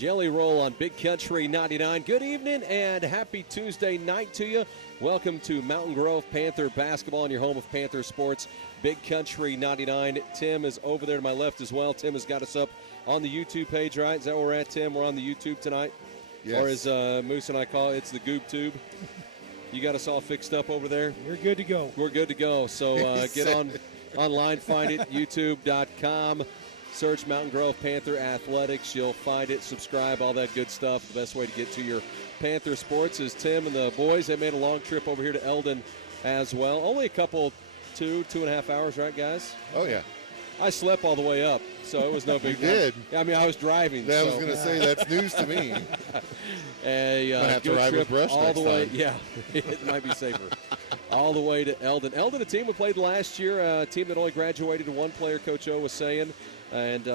Jelly Roll on Big Country 99. Good evening and happy Tuesday night to you. Welcome to Mountain Grove Panther basketball in your home of Panther sports, Big Country 99. Tim is over there to my left as well. Tim has got us up on the YouTube page, right? Is that where we're at, Tim? We're on the YouTube tonight? Yes. Or as Moose and I call it, it's the Goob Tube. You got us all fixed up over there? You're good to go. We're good to go. So get online, find it, youtube.com. Search Mountain Grove Panther Athletics. You'll find it, subscribe, all that good stuff. The best way to get to your Panther sports is Tim and the boys. They made a long trip over here to Eldon as well. Only a couple, 2.5 hours, right, guys? Oh, yeah. I slept all the way up, so it was no big deal. You did? I mean, I was driving. I was going to say, that's news to me. A to good ride with trip Brush all next the way. time. Yeah, it might be safer. All the way to Eldon. Eldon, a team we played last year, a team that only graduated to one player, Coach O was saying. And,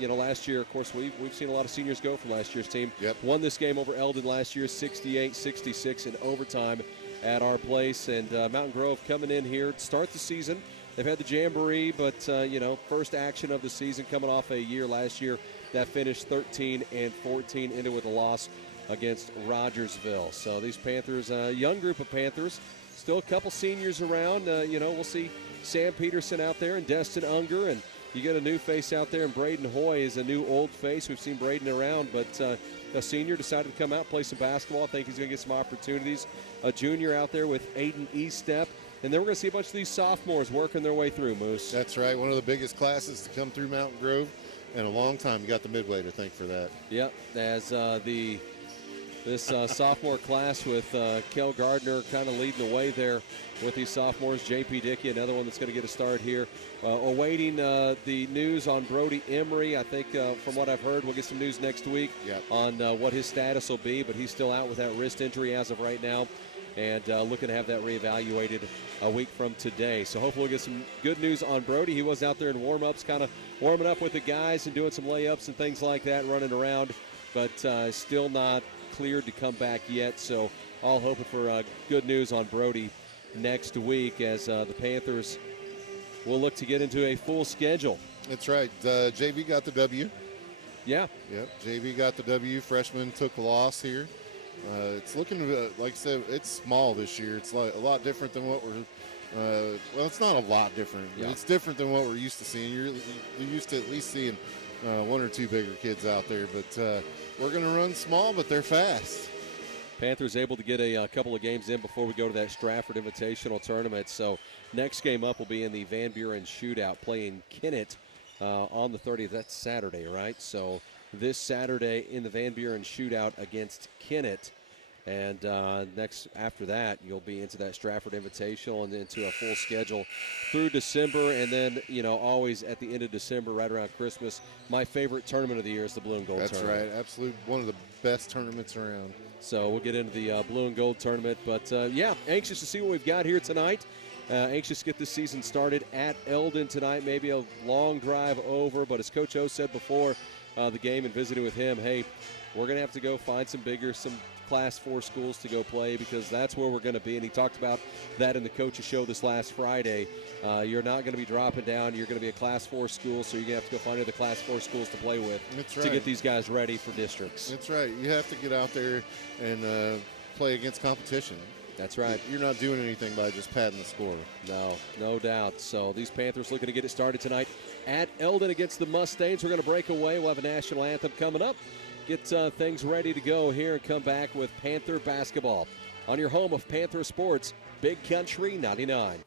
last year, of course, we've seen a lot of seniors go from last year's team. Yep. Won this game over Eldon last year, 68-66 in overtime at our place. And Mountain Grove coming in here to start the season. They've had the Jamboree, but, first action of the season coming off a year last year that finished 13-14, ended with a loss against Rogersville. So these Panthers, a young group of Panthers, still a couple seniors around. We'll see Sam Peterson out there and Destin Unger, and you get a new face out there, and Braden Hoy is a new old face. We've seen Braden around, but a senior decided to come out and play some basketball. I think he's going to get some opportunities. A junior out there with Aiden Estep. And then we're going to see a bunch of these sophomores working their way through, Moose. That's right. One of the biggest classes to come through Mountain Grove in a long time. You got the Midway to thank for that. Yep, as this sophomore class with Kel Gardner kind of leading the way there with these sophomores. J.P. Dickey, another one that's going to get a start here. Awaiting the news on Brody Emery. I think from what I've heard, we'll get some news next week on what his status will be, but he's still out with that wrist injury as of right now, and looking to have that reevaluated a week from today. So hopefully we'll get some good news on Brody. He was out there in warm-ups, kind of warming up with the guys and doing some layups and things like that, running around, but still not cleared to come back yet. So all hoping for good news on Brody next week as the Panthers will look to get into a full schedule. That's right. JV got the W. Yeah. Yep, JV got the W. Freshman took the loss here. It's looking, like I said, it's small this year. It's a lot different than what we're it's not a lot different. Yeah. It's different than what we're used to seeing. You're used to at least seeing one or two bigger kids out there. But we're going to run small, but they're fast. Panthers able to get a couple of games in before we go to that Stratford Invitational Tournament. So next game up will be in the Van Buren Shootout, playing Kennett on the 30th. That's Saturday, right? So this Saturday in the Van Buren Shootout against Kennett. And next after that, you'll be into that Stratford Invitational and into a full schedule through December. And then, always at the end of December, right around Christmas, my favorite tournament of the year is the Blue and Gold Tournament. That's right. Absolutely one of the best tournaments around. So we'll get into the Blue and Gold Tournament. But, anxious to see what we've got here tonight. Anxious to get this season started at Eldon tonight. Maybe a long drive over. But as Coach O said before the game and visiting with him, hey, we're going to have to go find some Class 4 schools to go play because that's where we're going to be. And he talked about that in the coach's show this last Friday. You're not going to be dropping down. You're going to be a Class 4 school, so you're going to have to go find other Class 4 schools to play with to get these guys ready for districts. That's right. You have to get out there and play against competition. That's right. You're not doing anything by just padding the score. No doubt. So these Panthers looking to get it started tonight at Eldon against the Mustangs. We're going to break away. We'll have a national anthem coming up. Get things ready to go here and come back with Panther basketball on your home of Panther sports, Big Country 99.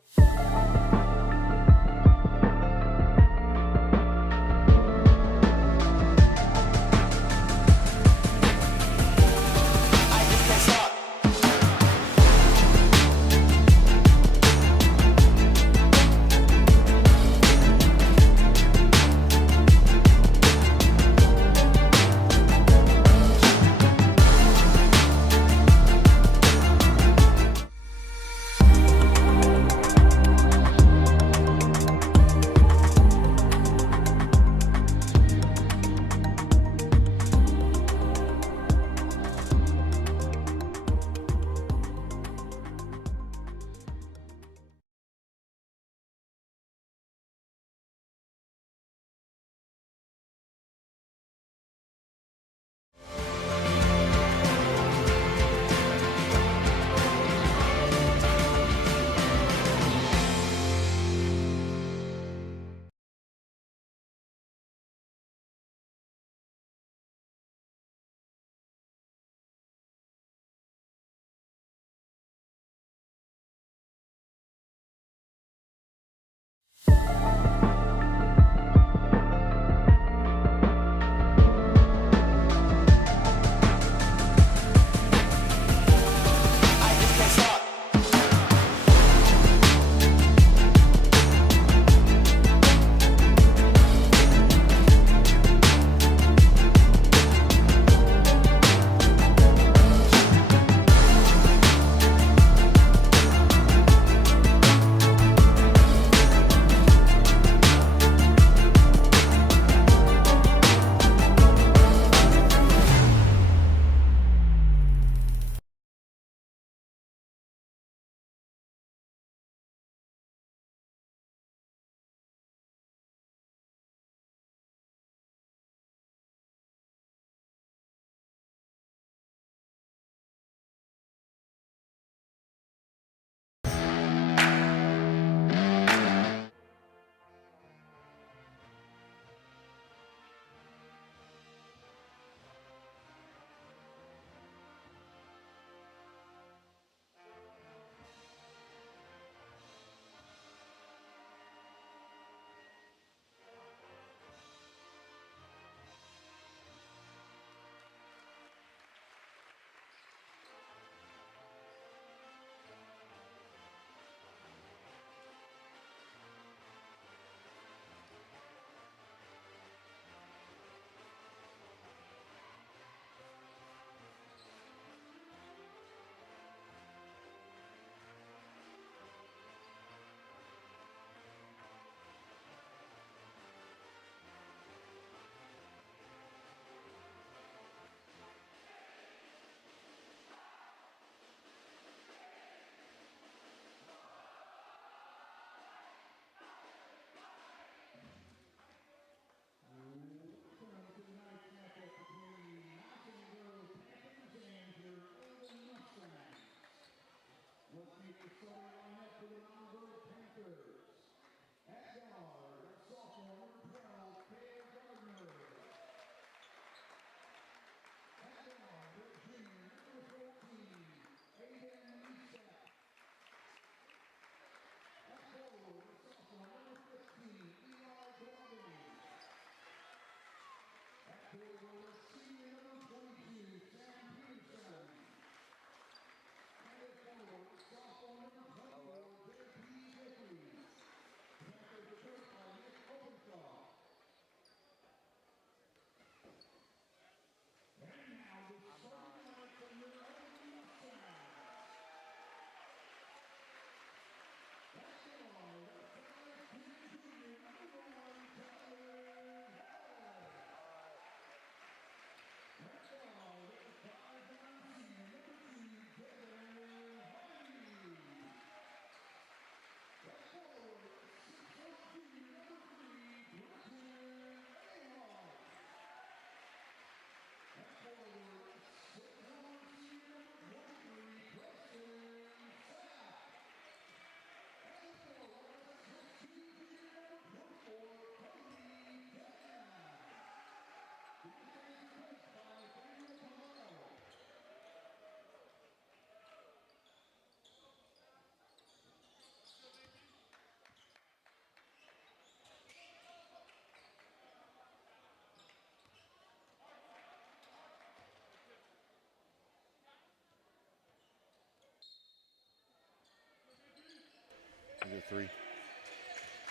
3.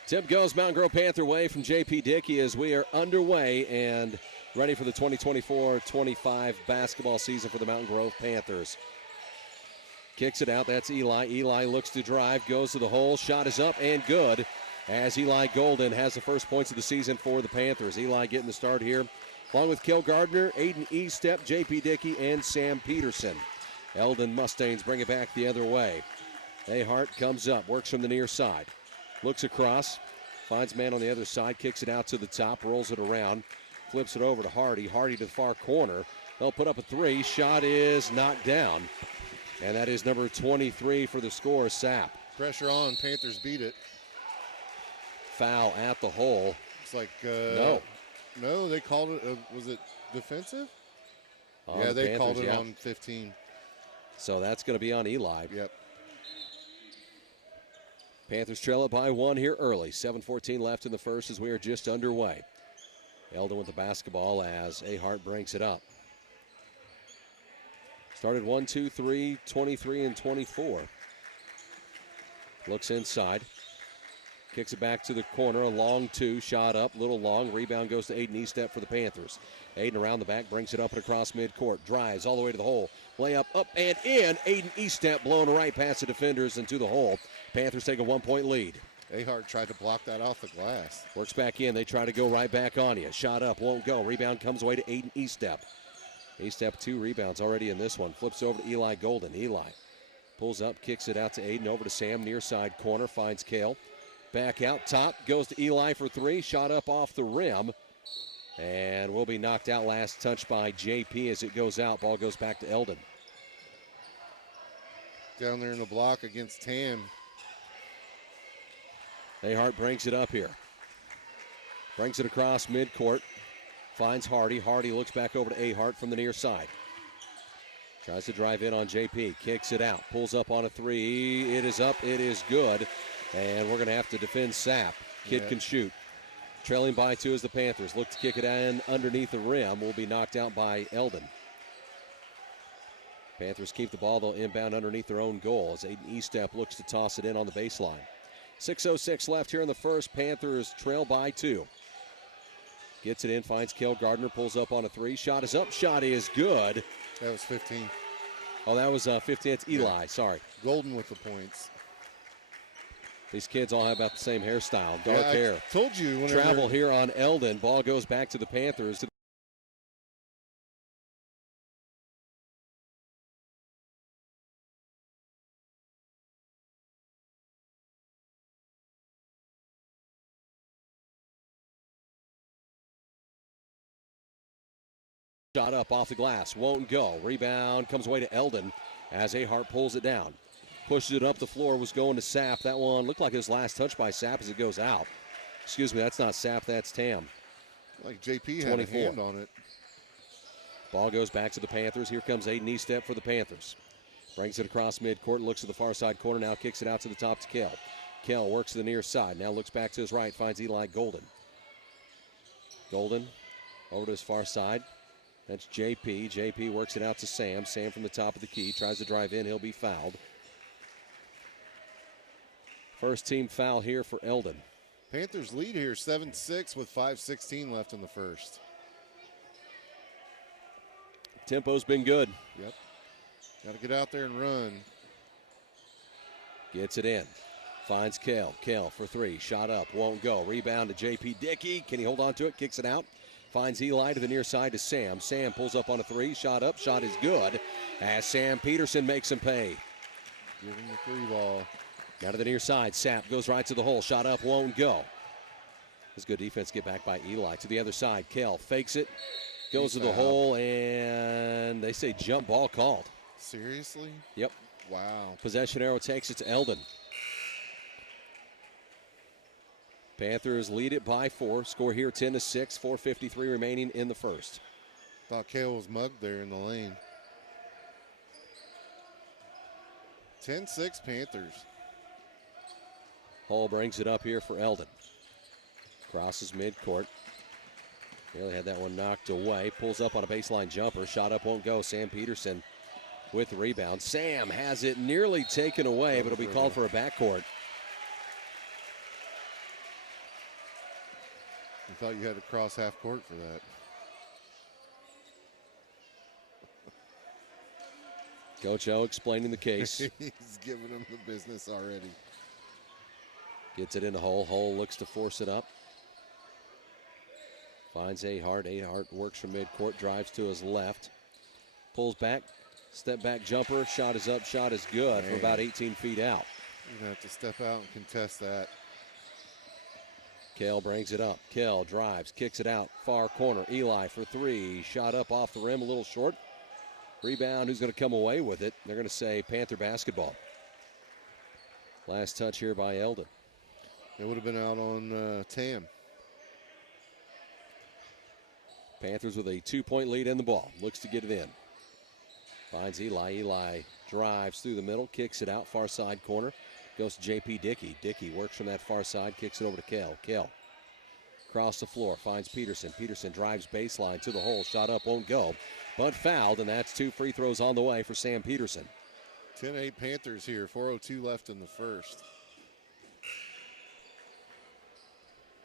Tip goes Mountain Grove Panther way from J.P. Dickey as we are underway and ready for the 2024-25 basketball season for the Mountain Grove Panthers. Kicks it out. That's Eli. Eli looks to drive, goes to the hole. Shot is up and good as Eli Golden has the first points of the season for the Panthers. Eli getting the start here, along with Kel Gardner, Aiden Estep, J.P. Dickey, and Sam Peterson. Eldon Mustangs bring it back the other way. Ahart comes up, works from the near side. Looks across, finds man on the other side, kicks it out to the top, rolls it around, flips it over to Hardy. Hardy to the far corner. They'll put up a three. Shot is knocked down. And that is number 23 for the score, Sapp. Pressure on. Panthers beat it. Foul at the hole. It's like, no, they called it, was it defensive? On yeah, the they Panthers, called it yeah. on 15. So that's going to be on Eli. Yep. Panthers trail it by one here early. 7:14 left in the first as we are just underway. Eldon with the basketball as Ahart brings it up. Started 1, 2, 3, 23, and 24. Looks inside. Kicks it back to the corner. A long two. Shot up. Little long. Rebound goes to Aiden Estep for the Panthers. Aiden around the back. Brings it up and across midcourt. Drives all the way to the hole. Layup up and in. Aiden Estep blowing right past the defenders into the hole. Panthers take a 1-point lead. Ahart tried to block that off the glass. Works back in. They try to go right back on you. Shot up. Won't go. Rebound comes away to Aiden Estep. Estep 2 rebounds already in this one. Flips over to Eli Golden. Eli pulls up. Kicks it out to Aiden. Over to Sam. Near side corner. Finds Kale. Back out top, goes to Eli for three. Shot up off the rim. And will be knocked out. Last touch by JP as it goes out. Ball goes back to Eldon. Down there in the block against Tam. Ahart brings it up here. Brings it across midcourt. Finds Hardy. Hardy looks back over to Ahart from the near side. Tries to drive in on JP. Kicks it out. Pulls up on a three. It is up. It is good. And we're going to have to defend Sapp. Kid can shoot. Trailing by two is the Panthers. Look to kick it in underneath the rim. Will be knocked out by Eldon. Panthers keep the ball, though, inbound underneath their own goal as Aiden Estep looks to toss it in on the baseline. 6:06 left here in the first. Panthers trail by two. Gets it in, finds Kel Gardner, pulls up on a three. Shot is up. Shot is good. That was 15. Oh, that was 15. It's Eli. Sorry. Golden with the points. These kids all have about the same hairstyle. Dark hair. Told you. Travel here on Eldon. Ball goes back to the Panthers. Shot up off the glass. Won't go. Rebound comes away to Eldon as Ahart pulls it down. Pushes it up the floor, was going to Sapp. That one looked like his last touch by Sapp as it goes out. Excuse me, that's not Sapp, that's Tam. Like JP 24. had a hand on it. Ball goes back to the Panthers. Here comes Aiden Estep for the Panthers. Brings it across midcourt, looks to the far side corner, now kicks it out to the top to Kel. Kel works to the near side, now looks back to his right, finds Eli Golden. Golden Over to his far side. That's JP. JP works it out to Sam. Sam from the top of the key. Tries to drive in. He'll be fouled. First team foul here for Eldon. Panthers lead here 7-6 with 5:16 left in the first. Tempo's been good. Yep. Got to get out there and run. Gets it in. Finds Kale. Kale for three. Shot up. Won't go. Rebound to JP Dickey. Can he hold on to it? Kicks it out. Finds Eli to the near side to Sam. Sam pulls up on a three. Shot up. Shot is good as Sam Peterson makes him pay. Give him the three ball. Now to the near side. Sapp goes right to the hole. Shot up. Won't go. It's good defense. Get back by Eli. To the other side. Kale fakes it. Goes to the hole, and they say jump ball called. Seriously? Yep. Wow. Possession arrow takes it to Eldon. Panthers lead it by 4. Score here 10-6. 4:53 remaining in the first. Thought Kale was mugged there in the lane. 10-6 Panthers. Hall brings it up here for Eldon. Crosses midcourt. Nearly had that one knocked away. Pulls up on a baseline jumper. Shot up won't go. Sam Peterson with the rebound. Sam has it nearly taken away, but it'll be called for a backcourt. You thought you had to cross half court for that. Coach O explaining the case. He's giving him the business already. Gets it in the hole. Hole looks to force it up. Finds Ahart. Ahart works from midcourt, drives to his left. Pulls back, step back jumper. Shot is up, shot is good from about 18 feet out. You're going to have to step out and contest that. Kale brings it up. Kale drives, kicks it out, far corner. Eli for three. Shot up off the rim, a little short. Rebound, who's going to come away with it? They're going to say Panther basketball. Last touch here by Eldon. It would have been out on Tam. Panthers with a 2-point lead in the ball. Looks to get it in. Finds Eli. Eli drives through the middle, kicks it out, far side corner. Goes to JP Dickey. Dickey works from that far side, kicks it over to Kale. Kale across the floor, finds Peterson. Peterson drives baseline to the hole. Shot up, won't go, but fouled, and that's 2 free throws on the way for Sam Peterson. 10-8 Panthers here, 4:02 left in the first.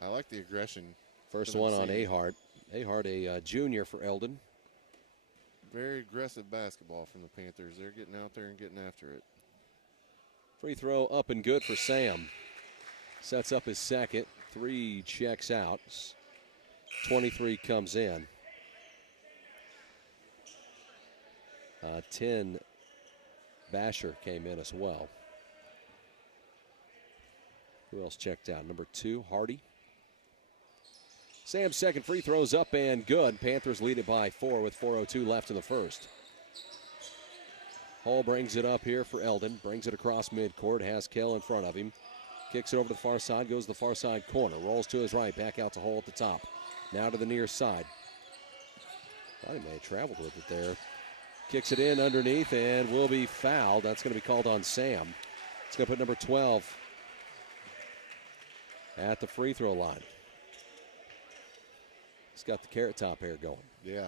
I like the aggression. First one on Ahart. Ahart, a junior for Eldon. Very aggressive basketball from the Panthers. They're getting out there and getting after it. Free throw up and good for Sam. Sets up his second. 3 checks out. 23 comes in. 10 Basher came in as well. Who else checked out? Number 2, Hardy. Sam's second free throw is up and good. Panthers lead it by 4 with 4:02 left in the first. Hall brings it up here for Eldon. Brings it across midcourt. Has Kell in front of him. Kicks it over to the far side. Goes to the far side corner. Rolls to his right. Back out to Hall at the top. Now to the near side. Thought he may have traveled with it there. Kicks it in underneath and will be fouled. That's going to be called on Sam. It's going to put number 12 at the free throw line. He's got the carrot top hair going. Yeah.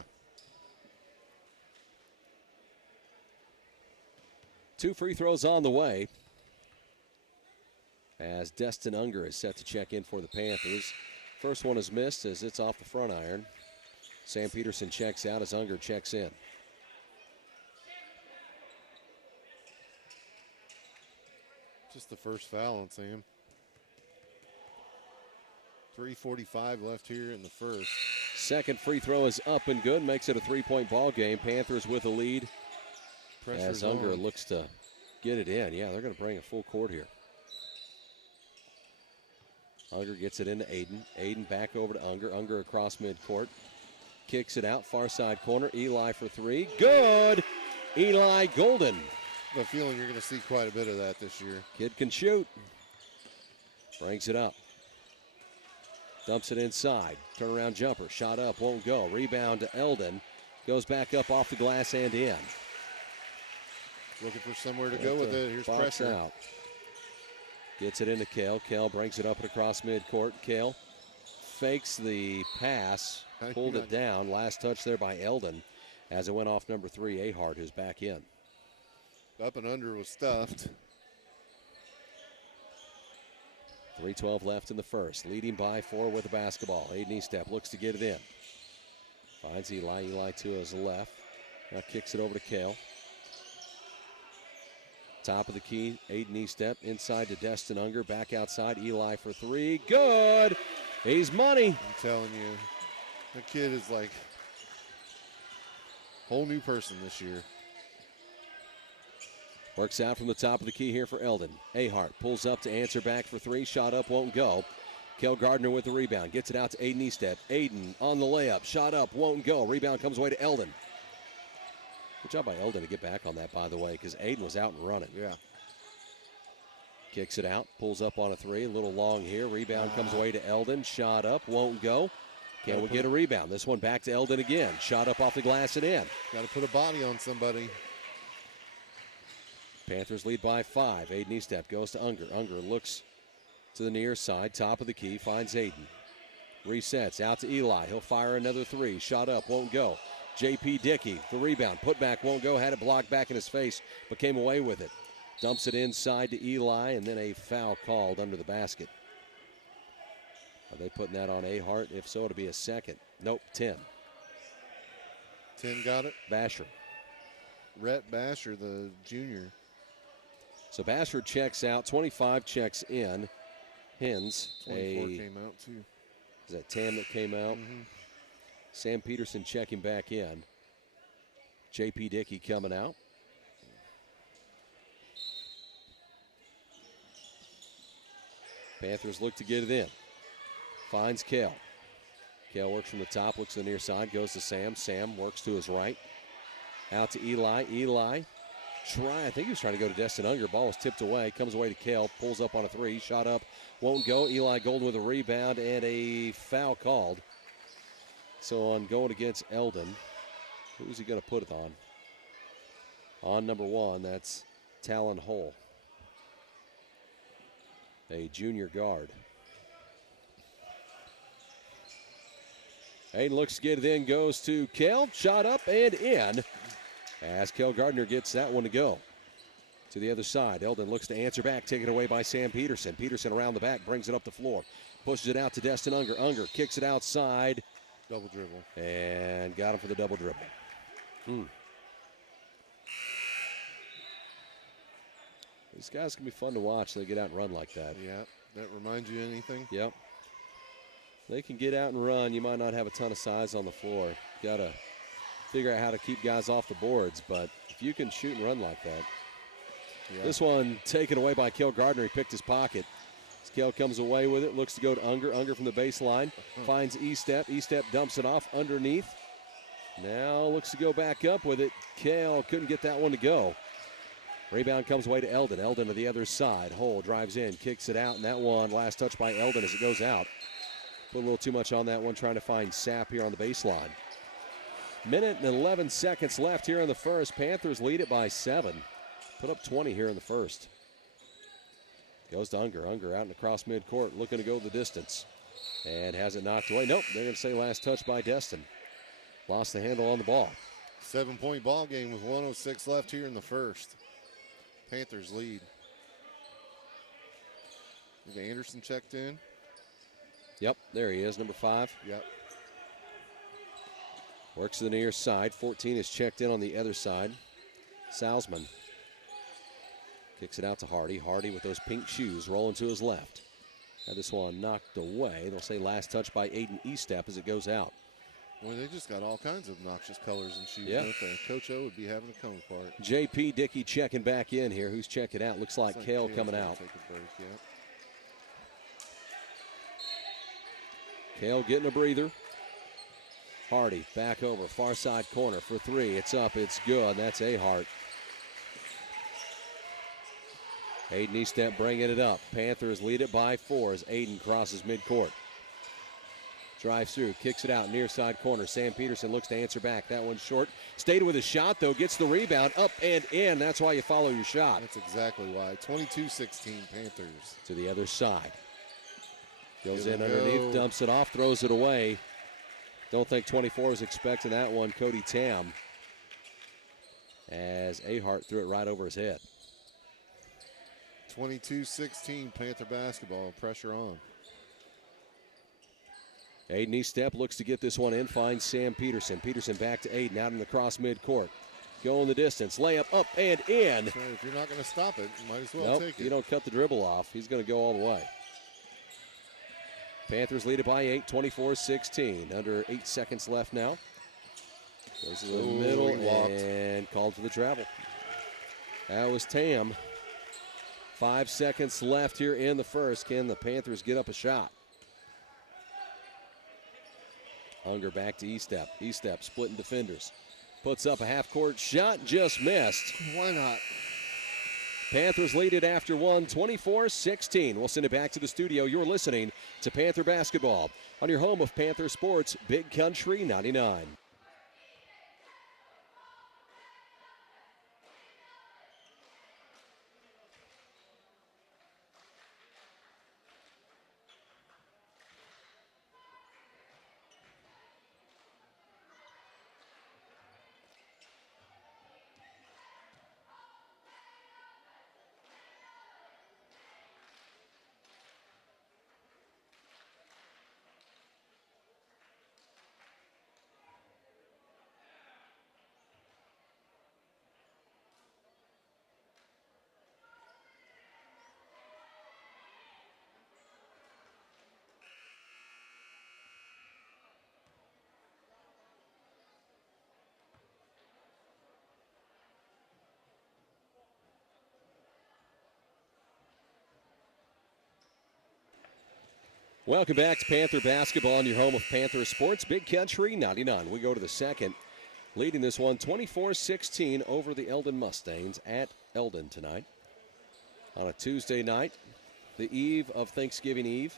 2 free throws on the way as Destin Unger is set to check in for the Panthers. First one is missed as it's off the front iron. Sam Peterson checks out as Unger checks in. Just the first foul on Sam. 3:45 left here in the first. Second free throw is up and good. Makes it a 3-point ball game. Panthers with a lead. Pressure's as Unger on. looks to get it in. Yeah, they're going to bring a full court here. Unger gets it into Aiden. Aiden back over to Unger. Unger across midcourt. Kicks it out. Far side corner. Eli for 3. Good! Eli Golden. I have a feeling you're going to see quite a bit of that this year. Kid can shoot. Brings it up. Dumps it inside. Turnaround jumper. Shot up. Won't go. Rebound to Eldon. Goes back up off the glass and in. Looking for somewhere to go with it. Here's Box pressure. out. Gets it into Kale. Kale brings it up and across midcourt. Kale fakes the pass. pulled it down. Last touch there by Eldon as it went off number 3, Ahart, who's back in. Up and under was stuffed. 3:12 left in the first. Leading by 4 with the basketball. Aiden Estep looks to get it in. Finds Eli. Eli to his left. Now kicks it over to Kale. Top of the key, Aiden Estep inside to Destin Unger. Back outside, Eli for 3. Good! He's money. I'm telling you, the kid is like a whole new person this year. Works out from the top of the key here for Eldon. Ahart pulls up to answer back for 3. Shot up, won't go. Kel Gardner with the rebound. Gets it out to Aiden Estep. Aiden on the layup. Shot up, won't go. Rebound comes away to Eldon. Good job by Eldon to get back on that, by the way, because Aiden was out and running. Yeah. Kicks it out, pulls up on a 3. A little long here. Rebound comes away to Eldon. Shot up, won't go. Can we get a rebound? This one back to Eldon again. Shot up off the glass and in. Got to put a body on somebody. Panthers lead by 5. Aiden Estep goes to Unger. Unger looks to the near side, top of the key, finds Aiden. Resets out to Eli. He'll fire another 3. Shot up, won't go. J.P. Dickey, the rebound, put back, won't go. Had it blocked back in his face, but came away with it. Dumps it inside to Eli, and then a foul called under the basket. Are they putting that on Ahart? If so, it'll be a second. Nope, 10. 10 got it. Basher. Rhett Basher, the junior. So Basher checks out. 25 checks in. Hens. 24 came out, too. Is that Tam that came out? Mm-hmm. Sam Peterson checking back in. J.P. Dickey coming out. Panthers look to get it in. Finds Kale. Kale works from the top, looks to the near side, goes to Sam. Sam works to his right. Out to Eli. Eli I think he was trying to go to Destin Unger. Ball was tipped away. Comes away to Kale. Pulls up on a 3. Shot up. Won't go. Eli Golden with a rebound and a foul called. So on going against Eldon, who's he going to put it on? On number 1, that's Talon Hull, a junior guard. Aiden looks to get it in, goes to Kel. Shot up and in as Kel Gardner gets that one to go. To the other side, Eldon looks to answer back, taken away by Sam Peterson. Peterson around the back, brings it up the floor. Pushes it out to Destin Unger. Unger kicks it outside. Double dribble. And got him for the double dribble. These guys can be fun to watch. They get out and run like that. Yeah. That reminds you of anything? Yep. They can get out and run. You might not have a ton of size on the floor. Got to figure out how to keep guys off the boards. But if you can shoot and run like that. Yeah. This one taken away by Kel Gardner. He picked his pocket. Kel comes away with it, looks to go to Unger. Unger from the baseline, finds Estep. Estep dumps it off underneath. Now looks to go back up with it. Kel couldn't get that one to go. Rebound comes away to Eldon. Eldon to the other side. Hole drives in, kicks it out, and that one last touch by Eldon as it goes out. Put a little too much on that one, trying to find Sapp here on the baseline. Minute and 11 seconds left here in the first. Panthers lead it by 7. Put up 20 here in the first. Goes to Unger. Unger out and across midcourt, looking to go the distance. And has it knocked away. Nope, they're going to say last touch by Destin. Lost the handle on the ball. 7-point ball game with 1:06 left here in the first. Panthers lead. Anderson checked in. Yep, there he is, number 5. Yep. Works to the near side. 14 is checked in on the other side. Salzman kicks it out to Hardy. Hardy with those pink shoes rolling to his left. Had this one knocked away. They'll say last touch by Aiden Estep as it goes out. Well, they just got all kinds of obnoxious colors and shoes, yep. Don't they? Coach O would be having a come apart. J.P. Dickey checking back in here. Who's checking out? Looks like Kale coming out. Take a break, yeah. Kale getting a breather. Hardy back over, far side corner for 3. It's up, it's good. That's Ahart. Aiden Estep bringing it up. Panthers lead it by 4 as Aiden crosses midcourt. Drives through, kicks it out, near side corner. Sam Peterson looks to answer back. That one's short. Stayed with a shot, though. Gets the rebound, up and in. That's why you follow your shot. That's exactly why. 22-16 Panthers. To the other side. Goes in underneath, dumps it off, throws it away. Don't think 24 is expecting that one. Cody Tam, as Ahart threw it right over his head. 22-16 Panther basketball. Pressure on. Aiden Eastep looks to get this one in, finds Sam Peterson. Peterson back to Aiden, out in the cross midcourt. Going the distance, layup up and in. So if you're not going to stop it, you might as well take it. You don't cut the dribble off. He's going to go all the way. Panthers lead it by 8, 24-16. Under 8 seconds left now. Goes to the middle and called for the travel. That was Tam. 5 seconds left here in the first. Can the Panthers get up a shot? Unger back to Eastep. Eastep splitting defenders. Puts up a half-court shot, just missed. Why not? Panthers lead it after one, 24-16. We'll send it back to the studio. You're listening to Panther Basketball on your home of Panther Sports, Big Country 99. Welcome back to Panther Basketball on your home of Panther Sports, Big Country 99. We go to the second, leading this one 24-16 over the Eldon Mustangs at Eldon tonight. On a Tuesday night, the eve of Thanksgiving Eve.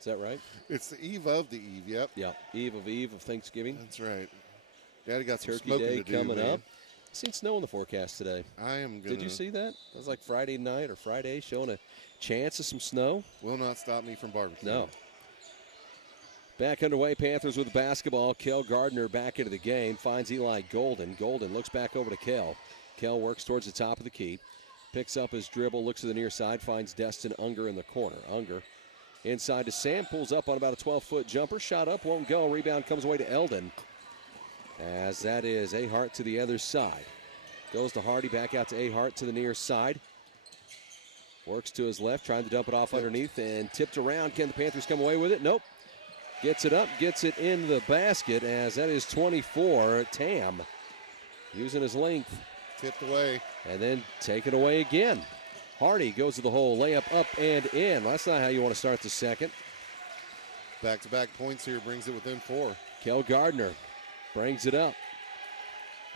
Is that right? It's the eve of the eve, yep. Yeah, eve of Thanksgiving. That's right. Daddy got some Turkey smoking Day to do, coming man. up. Seen snow in the forecast today. I am gonna. Did you see that? It was like Friday night or Friday, showing a chance of some snow. Will not stop me from barbecue. No. Back underway, Panthers with the basketball. Kel Gardner back into the game, finds Eli Golden. Golden looks back over to Kel. Kel works towards the top of the key, picks up his dribble, looks to the near side, finds Destin Unger in the corner. Unger inside to Sam, pulls up on about a 12-foot jumper, shot up, won't go. Rebound comes away to Eldon, as that is Ahart to the other side. Goes to Hardy, back out to Ahart to the near side. Works to his left, trying to dump it off underneath, and tipped around. Can the Panthers come away with it? Nope. Gets it up, gets it in the basket, as that is 24. Tam using his length. Tipped away. And then taken away again. Hardy goes to the hole, layup up and in. Well, that's not how you want to start the second. Back-to-back points here, brings it within 4. Kel Gardner brings it up.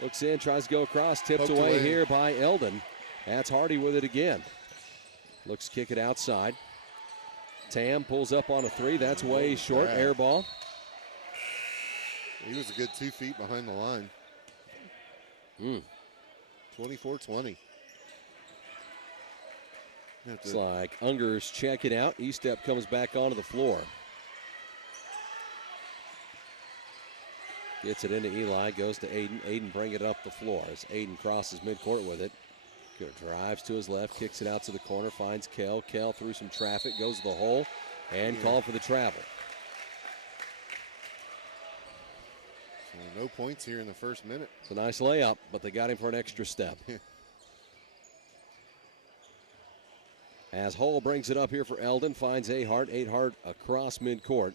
Looks in, tries to go across, tipped away here by Eldon. That's Hardy with it again. Looks to kick it outside. Tam pulls up on a 3. That's way short. Air ball. He was a good 2 feet behind the line. 24-20. It's like Unger's checking out. Eastep comes back onto the floor. Gets it into Eli, goes to Aiden. Aiden bring it up the floor as Aiden crosses midcourt with it. Drives to his left, kicks it out to the corner, finds Kel. Kel through some traffic, goes to the hole, and called for the travel. So no points here in the first minute. It's a nice layup, but they got him for an extra step. As Hull brings it up here for Eldon, finds Ahart. Ahart across midcourt.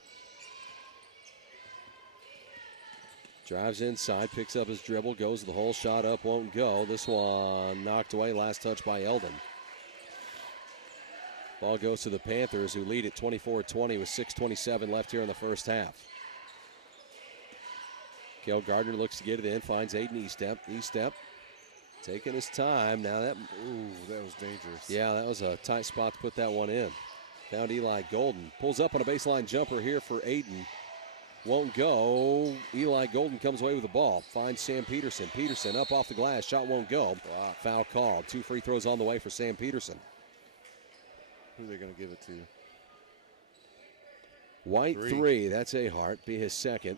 Drives inside, picks up his dribble, goes to the hole, shot up, won't go. This one knocked away, last touch by Eldon. Ball goes to the Panthers, who lead at 24-20 with 6:27 left here in the first half. Kel Gardner looks to get it in, finds Aiden Eastep. Eastep taking his time. Now that was dangerous. Yeah, that was a tight spot to put that one in. Found Eli Golden. Pulls up on a baseline jumper here for Aiden. Won't go. Eli Golden comes away with the ball. Finds Sam Peterson. Peterson up off the glass. Shot won't go. Foul called. 2 free throws on the way for Sam Peterson. Who are they going to give it to? White 3. That's Ahart. Be his second.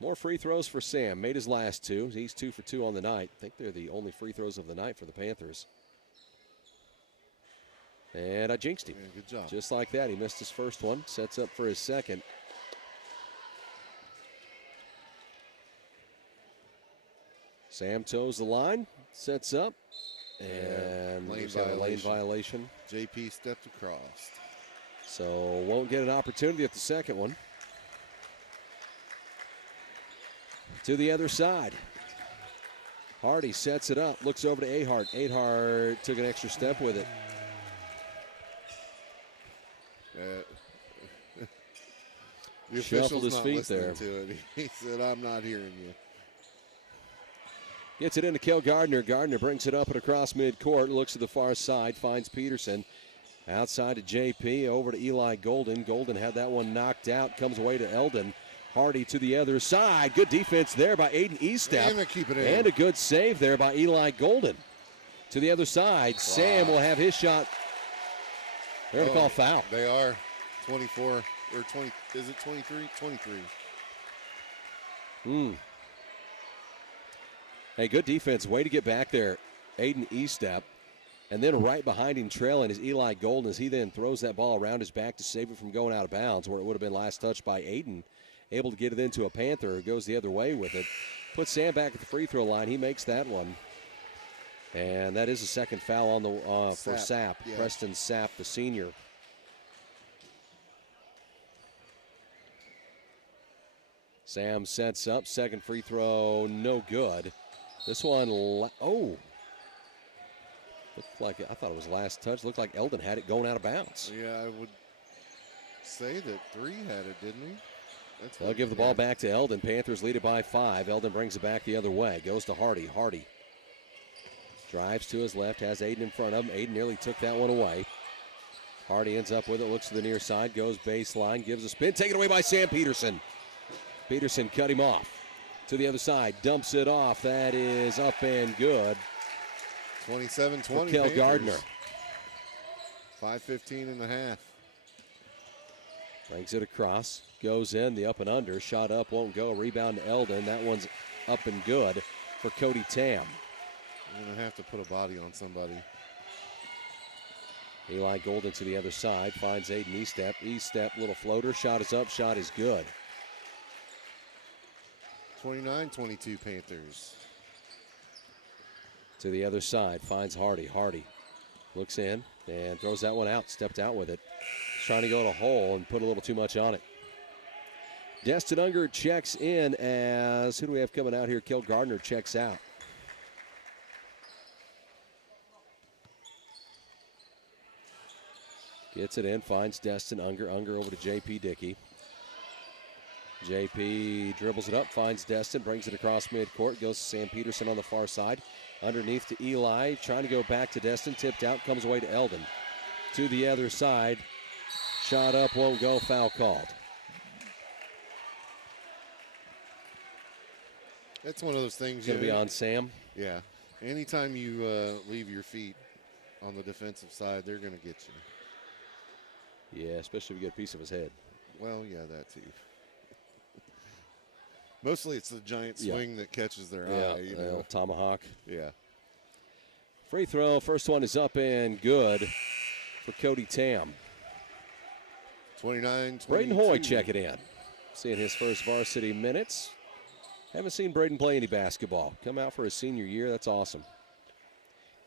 More free throws for Sam. Made his last two. He's 2 for 2 on the night. I think they're the only free throws of the night for the Panthers. And I jinxed him. Yeah, good job. Just like that, he missed his first one. Sets up for his second. Sam toes the line. Sets up. And lane looks like a lane violation. JP stepped across. So won't get an opportunity at the second one. To the other side. Hardy sets it up. Looks over to Ahart. Ahart took an extra step with it. The Shuffled his not feet listening there. To it. He said, I'm not hearing you. Gets it into Kel Gardner. Gardner brings it up and across midcourt. Looks to the far side. Finds Peterson. Outside to JP. Over to Eli Golden. Golden had that one knocked out. Comes away to Eldon. Hardy to the other side. Good defense there by Aiden Estep. And keep it in. And a good save there by Eli Golden. To the other side. Wow. Sam will have his shot. They're going to call foul. They are. 24 or 20. Is it 23? 23. Hey, good defense. Way to get back there. Aiden Estep. And then right behind him trailing is Eli Golden as he then throws that ball around his back to save it from going out of bounds where it would have been last touched by Aiden. Able to get it into a Panther who goes the other way with it. Puts Sam back at the free throw line. He makes that one. And that is a second foul on the for Sapp. Yeah. Preston Sapp, the senior. Sam sets up. Second free throw, no good. This one, looked like, I thought it was last touch. Looked like Eldon had it going out of bounds. Yeah, I would say that 3 had it, didn't he? They'll give the ball back to Eldon. Panthers lead it by 5. Eldon brings it back the other way. Goes to Hardy. Hardy drives to his left. Has Aiden in front of him. Aiden nearly took that one away. Hardy ends up with it. Looks to the near side. Goes baseline. Gives a spin. Taken away by Sam Peterson. Peterson cut him off. To the other side. Dumps it off. That is up and good. 27-20. Kel Gardner. 5:15 and a half. Brings it across. Goes in. The up and under. Shot up. Won't go. Rebound to Eldon. That one's up and good for Cody Tam. You're going to have to put a body on somebody. Eli Golden to the other side. Finds Aiden Estep. Estep, little floater. Shot is up. Shot is good. 29-22 Panthers. To the other side. Finds Hardy. Hardy looks in and throws that one out. Stepped out with it. Trying to go to hole and put a little too much on it. Destin Unger checks in as, who do we have coming out here? Kel Gardner checks out. Gets it in, finds Destin Unger. Unger over to JP Dickey. JP dribbles it up, finds Destin, brings it across midcourt, goes to Sam Peterson on the far side. Underneath to Eli, trying to go back to Destin, tipped out, comes away to Eldon. To the other side, shot up, won't go, foul called. That's one of those things. Going to be on Sam. Yeah. Anytime you leave your feet on the defensive side, they're going to get you. Yeah, especially if you get a piece of his head. Well, yeah, that too. Mostly it's the giant swing that catches their eye. You know? Tomahawk. Yeah. Free throw. First one is up and good for Cody Tam. 29-22. Braden Hoy check it in. Seeing his first varsity minutes. Haven't seen Braden play any basketball. Come out for his senior year. That's awesome.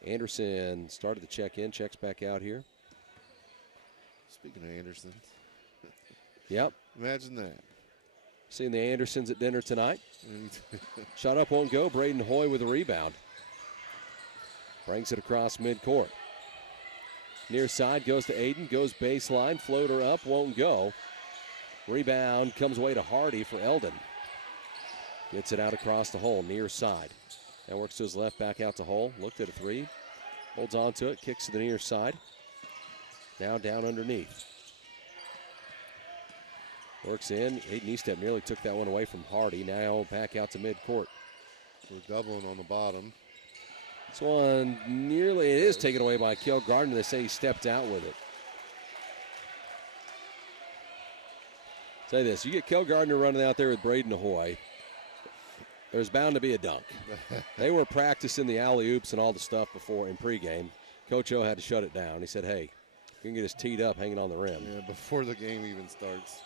Anderson started the check in. Checks back out here. Speaking of Anderson. Yep. Imagine that. Seeing the Andersons at dinner tonight. Shot up, won't go. Braden Hoy with a rebound. Brings it across midcourt. Near side goes to Aiden. Goes baseline. Floater up, won't go. Rebound comes away to Hardy for Eldon. Gets it out across the hole, near side. Now works to his left, back out to hole. Looked at a three. Holds on to it, kicks to the near side. Now down underneath. Works in. Aiden Estep nearly took that one away from Hardy. Now back out to midcourt. We're doubling on the bottom. This one nearly, it is taken away by Kel Gardner. They say he stepped out with it. Say this, you get Kel Gardner running out there with Braden Hoy. there's bound to be a dunk. They were practicing the alley-oops and all the stuff before in pregame. Coach O had to shut it down. He said, hey, you can get us teed up hanging on the rim. Yeah, before the game even starts.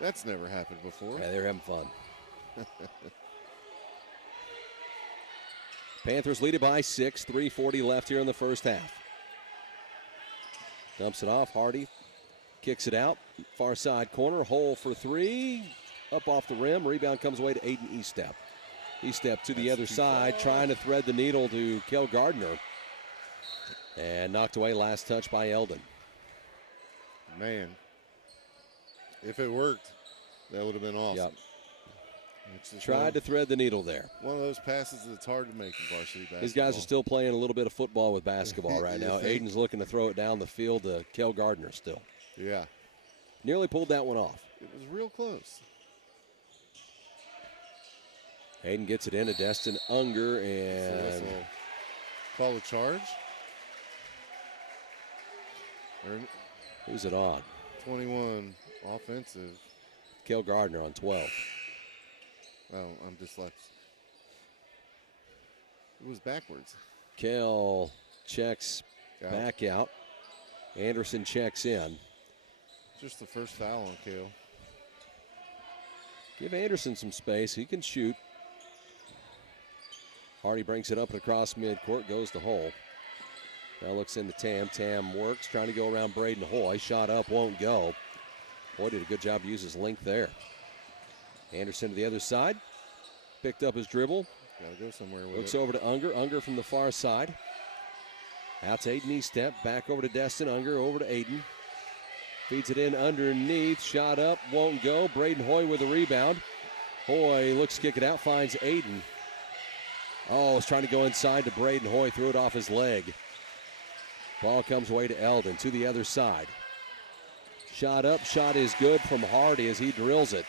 That's never happened before. Yeah, they were having fun. Panthers lead it by 6, 3:40 left here in the first half. Dumps it off, Hardy kicks it out, far side corner, hole for three, up off the rim, rebound comes away to Aiden Eastep. Eastep to the other side, trying to thread the needle to Kel Gardner, and knocked away last touch by Eldon. Man, if it worked, that would have been awesome. Yep. Tried to thread the needle there. One of those passes that's hard to make in varsity basketball. These guys are still playing a little bit of football with basketball right now. Aiden's looking to throw it down the field to Kel Gardner still. Yeah. Nearly pulled that one off. It was real close. Aiden gets it in to Destin Unger, and call a charge. Who's it on? 21 offensive. Kel Gardner on 12. Oh, I'm dyslexic. It was backwards. Kel checks back out. Anderson checks in. Just the first foul on Kel. Give Anderson some space. He can shoot. Hardy brings it up and across midcourt, goes to hole. Now looks into Tam. Tam works, trying to go around Braden Hoy. Shot up, won't go. Boy, did a good job to use his length there. Anderson to the other side. Picked up his dribble. Got to go somewhere with Looks it. over to Unger. Unger from the far side. Out to Aiden Eastep. Back over to Destin. Unger over to Aiden. Feeds it in underneath. Shot up, won't go. Braden Hoy with a rebound. Hoy looks to kick it out, finds Aiden. Oh, was trying to go inside to Braden Hoy. Threw it off his leg. Ball comes away to Eldon to the other side. Shot up, shot is good from Hardy as he drills it.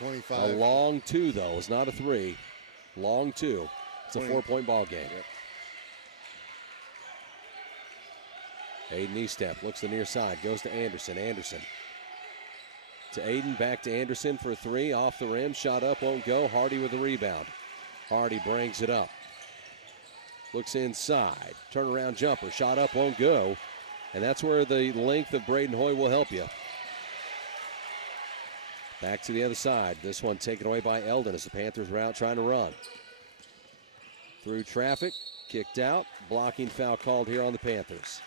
25. A long two, though. It's not a three. Long two. It's a 4-point ball game. Yep. Aiden Eastep looks to the near side. Goes to Anderson. Anderson to Aiden. Back to Anderson for three. Off the rim. Shot up. Won't go. Hardy with the rebound. Hardy brings it up. Looks inside. Turnaround jumper. Shot up. Won't go. And that's where the length of Braden Hoy will help you. Back to the other side. This one taken away by Eldon as the Panthers were out trying to run. Through traffic. Kicked out. Blocking foul called here on the Panthers.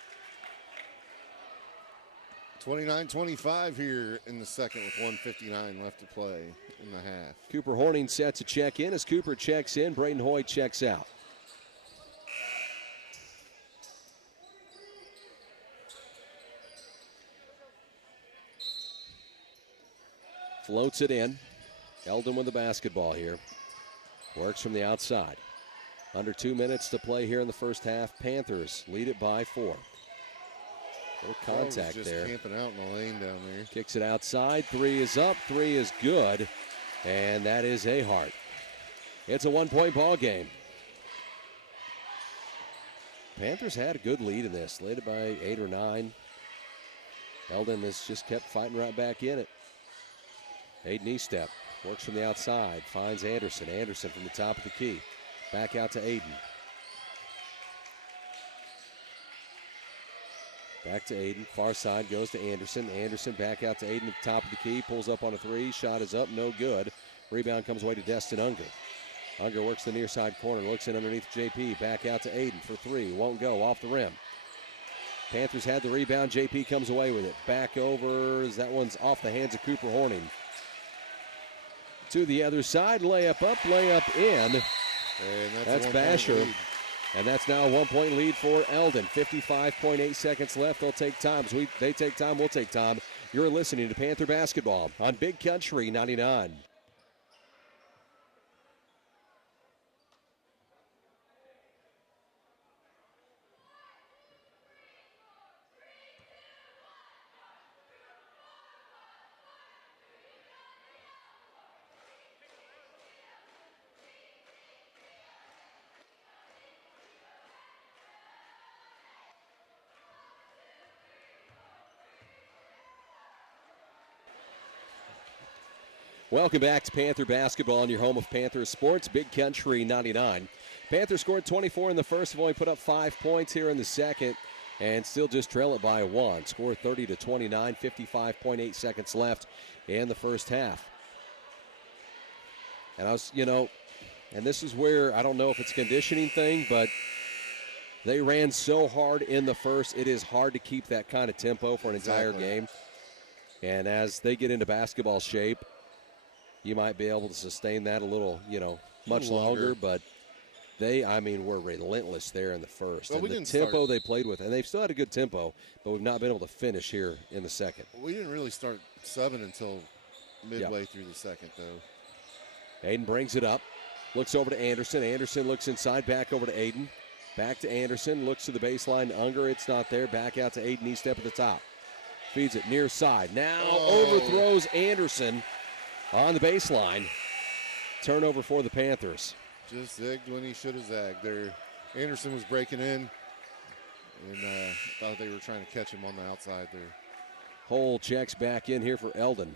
29-25 here in the second with 1:59 left to play in the half. Cooper Horning set to check in. As Cooper checks in, Braden Hoy checks out. Floats it in. Eldon with the basketball here. Works from the outside. Under 2 minutes to play here in the first half. Panthers lead it by 4. Little contact just there. Camping out in the lane down there. Kicks it outside. Three is up. Three is good. And that is a heart. It's a 1-point ball game. Panthers had a good lead in this. Led it by 8 or 9. Eldon has just kept fighting right back in it. Aiden Eastep works from the outside. Finds Anderson. Anderson from the top of the key. Back out to Aiden. Back to Aiden. Far side goes to Anderson. Anderson back out to Aiden at the top of the key. Pulls up on a three. Shot is up. No good. Rebound comes away to Destin Unger. Unger works the near side corner. Looks in underneath JP. Back out to Aiden for three. Won't go. Off the rim. Panthers had the rebound. JP comes away with it. Back over. That one's off the hands of Cooper Horning. To the other side. Layup up. Layup in. And that's Basher. And that's now a 1-point lead for Eldon. 55.8 seconds left. They'll take time. As they take time, we'll take time. You're listening to Panther Basketball on Big Country 99. Welcome back to Panther basketball on your home of Panther sports, Big Country 99. Panthers scored 24 in the first, have only put up 5 points here in the second, and still just trail it by 1. Score 30-29, 55.8 seconds left in the first half. And and this is where, I don't know if it's a conditioning thing, but they ran so hard in the first, it is hard to keep that kind of tempo for an entire game. And as they get into basketball shape, you might be able to sustain that a little, much longer. But they, were relentless there in the first. Well, and the tempo they played with, and they've still had a good tempo, but we've not been able to finish here in the second. We didn't really start subbing until midway through the second, though. Aiden brings it up, looks over to Anderson. Anderson looks inside, back over to Aiden. Back to Anderson, looks to the baseline to Unger. It's not there. Back out to Aiden, East step at the top. Feeds it near side. Now overthrows Anderson on the baseline. Turnover for the Panthers. Just zigged when he should have zagged there. Anderson was breaking in, and thought they were trying to catch him on the outside there. Hole checks back in here for Eldon.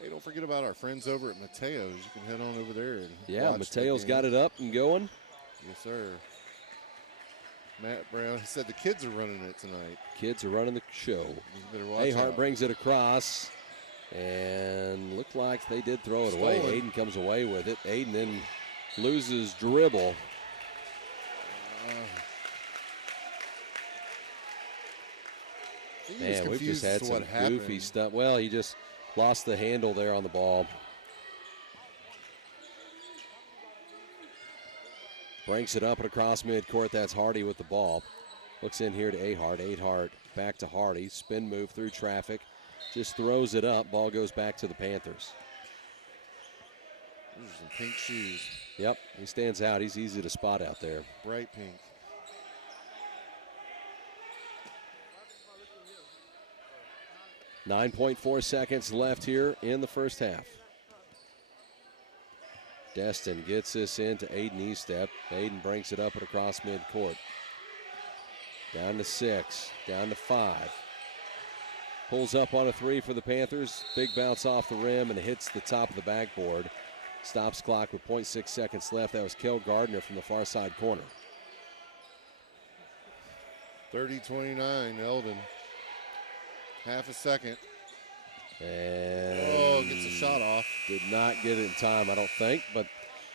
Hey, don't forget about our friends over at Mateo's. You can head on over there and watch Mateo's got it up and going. Yes, sir. Matt Brown said the kids are running it tonight. Kids are running the show. Ahart brings it across, and looked like they did throw it away. Aiden comes away with it. Aiden then loses dribble. Man, we've just had some goofy stuff. Well, he just lost the handle there on the ball. Brings it up and across midcourt. That's Hardy with the ball. Looks in here to Ahart. Ahart back to Hardy. Spin move through traffic. Just throws it up. Ball goes back to the Panthers. Those are some pink shoes. Yep, he stands out. He's easy to spot out there. Bright pink. .4 seconds left here in the first half. Destin gets this into Aiden Eastep. Aiden brings it up and across midcourt. Down to 6, down to 5. Pulls up on a 3 for the Panthers. Big bounce off the rim and hits the top of the backboard. Stops clock with 0.6 seconds left. That was Kel Gardner from the far side corner. 30-29, Eldon. Half a second. And gets a shot off. Did not get it in time, I don't think. But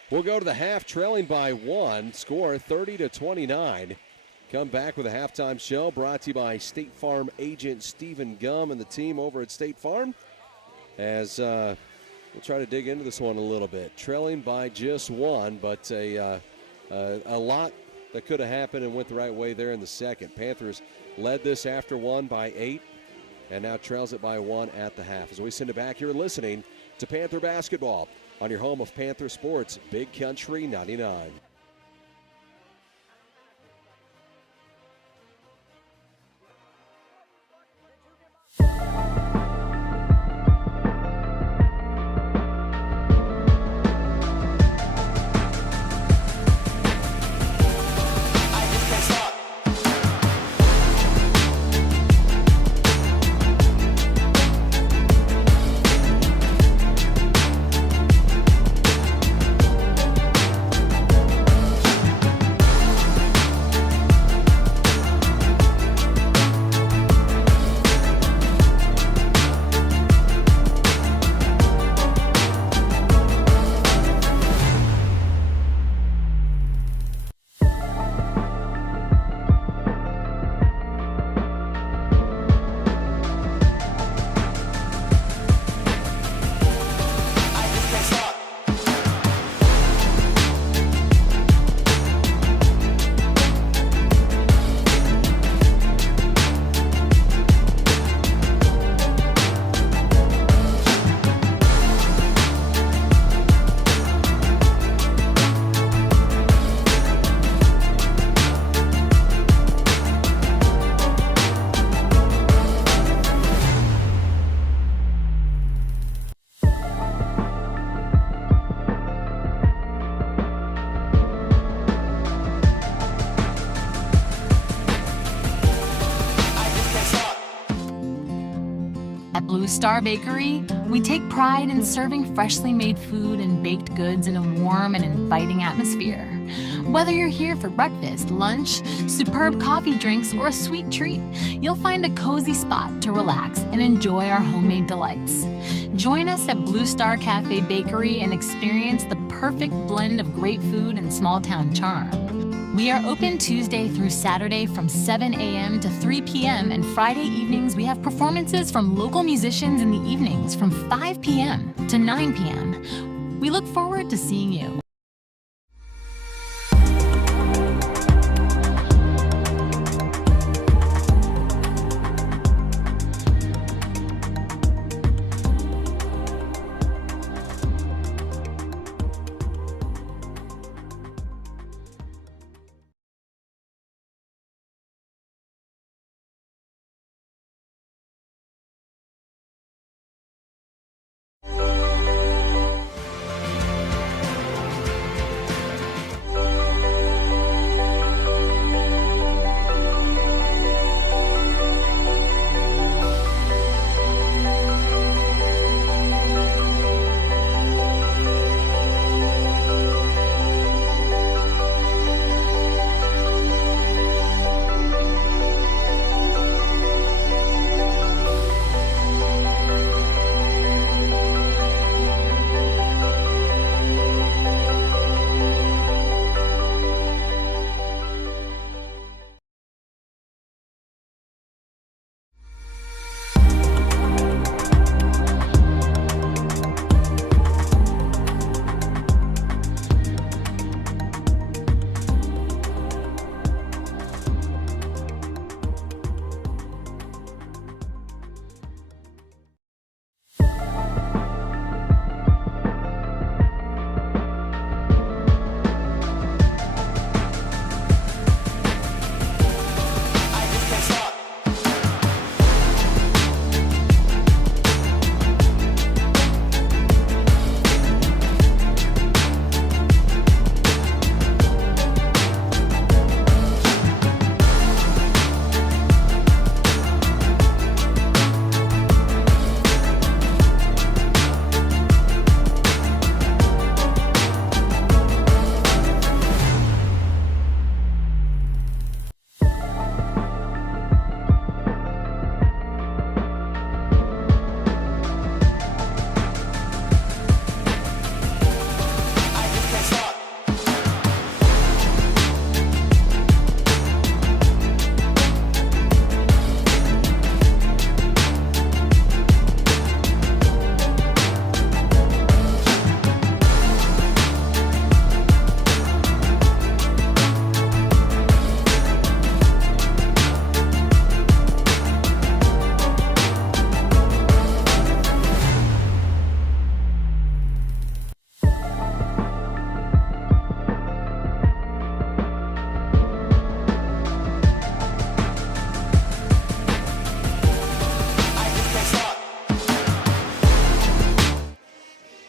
we'll go to the half, trailing by 1. Score 30-29. Come back with a halftime show brought to you by State Farm agent Stephen Gum and the team over at State Farm. As we'll try to dig into this one a little bit. Trailing by just 1, but a lot that could have happened and went the right way there in the second. Panthers led this after 1 by 8. And now trails it by 1 at the half. As we send it back, you're listening to Panther basketball on your home of Panther sports, Big Country 99. Blue Star Bakery, we take pride in serving freshly made food and baked goods in a warm and inviting atmosphere. Whether you're here for breakfast, lunch, superb coffee drinks, or a sweet treat, you'll find a cozy spot to relax and enjoy our homemade delights. Join us at Blue Star Cafe Bakery and experience the perfect blend of great food and small-town charm. We are open Tuesday through Saturday from 7 a.m. to 3 p.m. and Friday evenings we have performances from local musicians in the evenings from 5 p.m. to 9 p.m. We look forward to seeing you.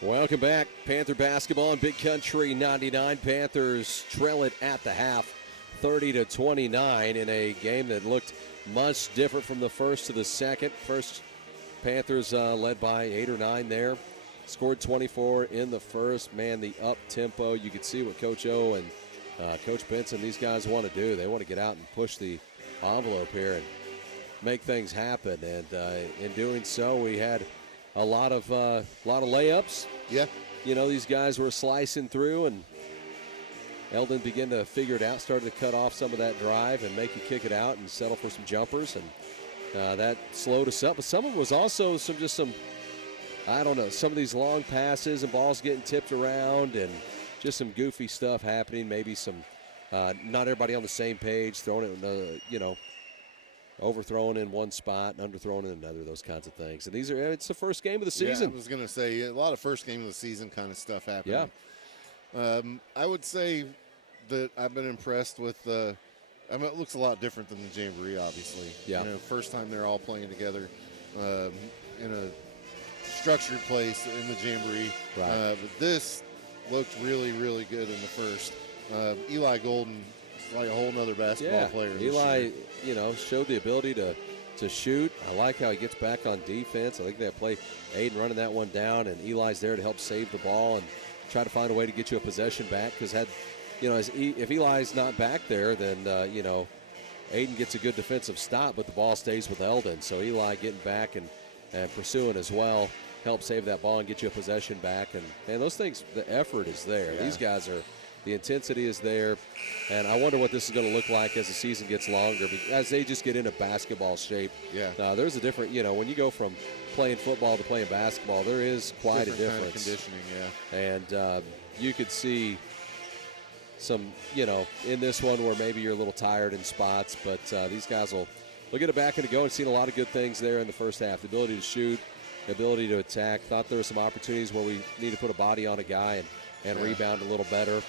Welcome back. Panther basketball in Big Country 99. Panthers trail it at the half, 30-29 in a game that looked much different from the first to the second. First, Panthers led by 8 or 9 there. Scored 24 in the first. Man, the up-tempo. You could see what Coach O and Coach Benson, these guys want to do. They want to get out and push the envelope here and make things happen. And in doing so, we had a lot of layups. Yeah. You know, these guys were slicing through, and Eldon began to figure it out, started to cut off some of that drive and make you kick it out and settle for some jumpers, and that slowed us up. But some of it was also some of these long passes and balls getting tipped around and just some goofy stuff happening, maybe some not everybody on the same page, throwing it, overthrown in one spot and underthrown in another, those kinds of things. And it's the first game of the season. Yeah, I was going to say, a lot of first game of the season kind of stuff happening. Yeah. I would say that I've been impressed with it looks a lot different than the Jamboree, obviously. Yeah. First time they're all playing together in a structured place in the Jamboree. Right. But this looked really, really good in the first. Eli Golden, like a whole nother basketball player. Eli, showed the ability to to shoot. I like how he gets back on defense. I think they play Aiden running that one down, and Eli's there to help save the ball and try to find a way to get you a possession back. Because if Eli's not back there, then Aiden gets a good defensive stop, but the ball stays with Eldon. So Eli getting back and pursuing as well, help save that ball and get you a possession back. And those things, the effort is there. Yeah. These guys the intensity is there. And I wonder what this is going to look like as the season gets longer, as they just get into basketball shape. Yeah. There's a different, when you go from playing football to playing basketball, there is quite a difference. Kind of conditioning, yeah. And you could see some, in this one where maybe you're a little tired in spots, but these guys will get it back and go. And seen a lot of good things there in the first half. The ability to shoot, the ability to attack. Thought there were some opportunities where we need to put a body on a guy and rebound a little better.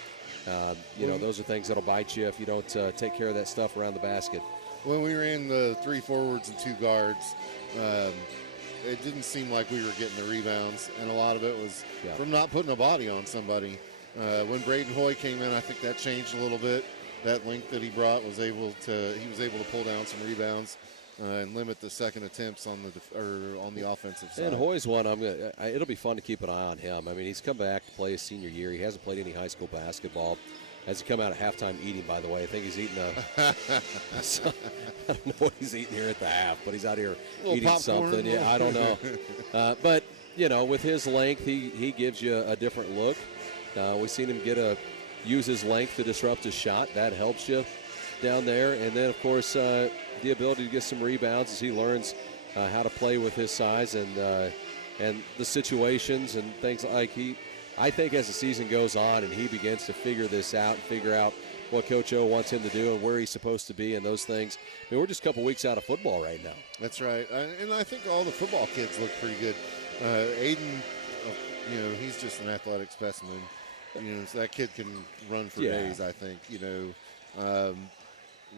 Those are things that'll bite you if you don't take care of that stuff around the basket. When we ran the 3 forwards and 2 guards, it didn't seem like we were getting the rebounds, and a lot of it was from not putting a body on somebody. When Braden Hoy came in, I think that changed a little bit. That length that he brought was able to pull down some rebounds and limit the second attempts on the offensive side. And Hoy's one, it'll be fun to keep an eye on him. I mean, he's come back to play his senior year. He hasn't played any high school basketball. Has he come out at halftime eating, by the way? I think he's eating I don't know what he's eating here at the half, but he's out here eating popcorn, something. Yeah, I don't know. But, with his length, he gives you a different look. We've seen him use his length to disrupt his shot. That helps you down there. And then, of course, the ability to get some rebounds as he learns how to play with his size and the situations and things like I think as the season goes on and he begins to figure this out and figure out what Coach O wants him to do and where he's supposed to be and those things. I mean, we're just a couple weeks out of football right now. That's right. And I think all the football kids look pretty good. Aiden, he's just an athletic specimen. So that kid can run for days, I think.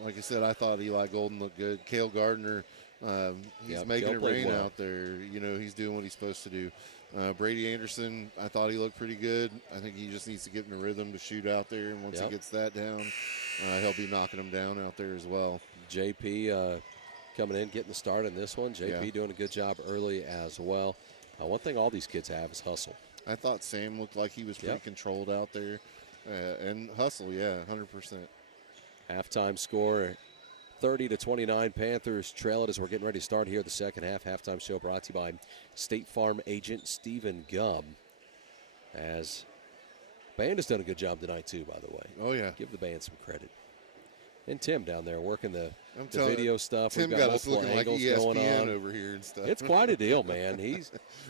Like I said, I thought Eli Golden looked good. Cale Gardner, he's making it rain out there. He's doing what he's supposed to do. Brady Anderson, I thought he looked pretty good. I think he just needs to get in a rhythm to shoot out there. And once he gets that down, he'll be knocking them down out there as well. JP coming in, getting the start in this one. JP doing a good job early as well. One thing all these kids have is hustle. I thought Sam looked like he was pretty controlled out there. And hustle, 100%. Halftime score, 30-29. Panthers trail it as we're getting ready to start here the second half. Halftime show brought to you by State Farm agent Stephen Gumm. As band has done a good job tonight too, by the way. Oh, yeah. Give the band some credit. And Tim down there working the video stuff. Tim got us looking like ESPN over here and stuff. It's quite a deal, man.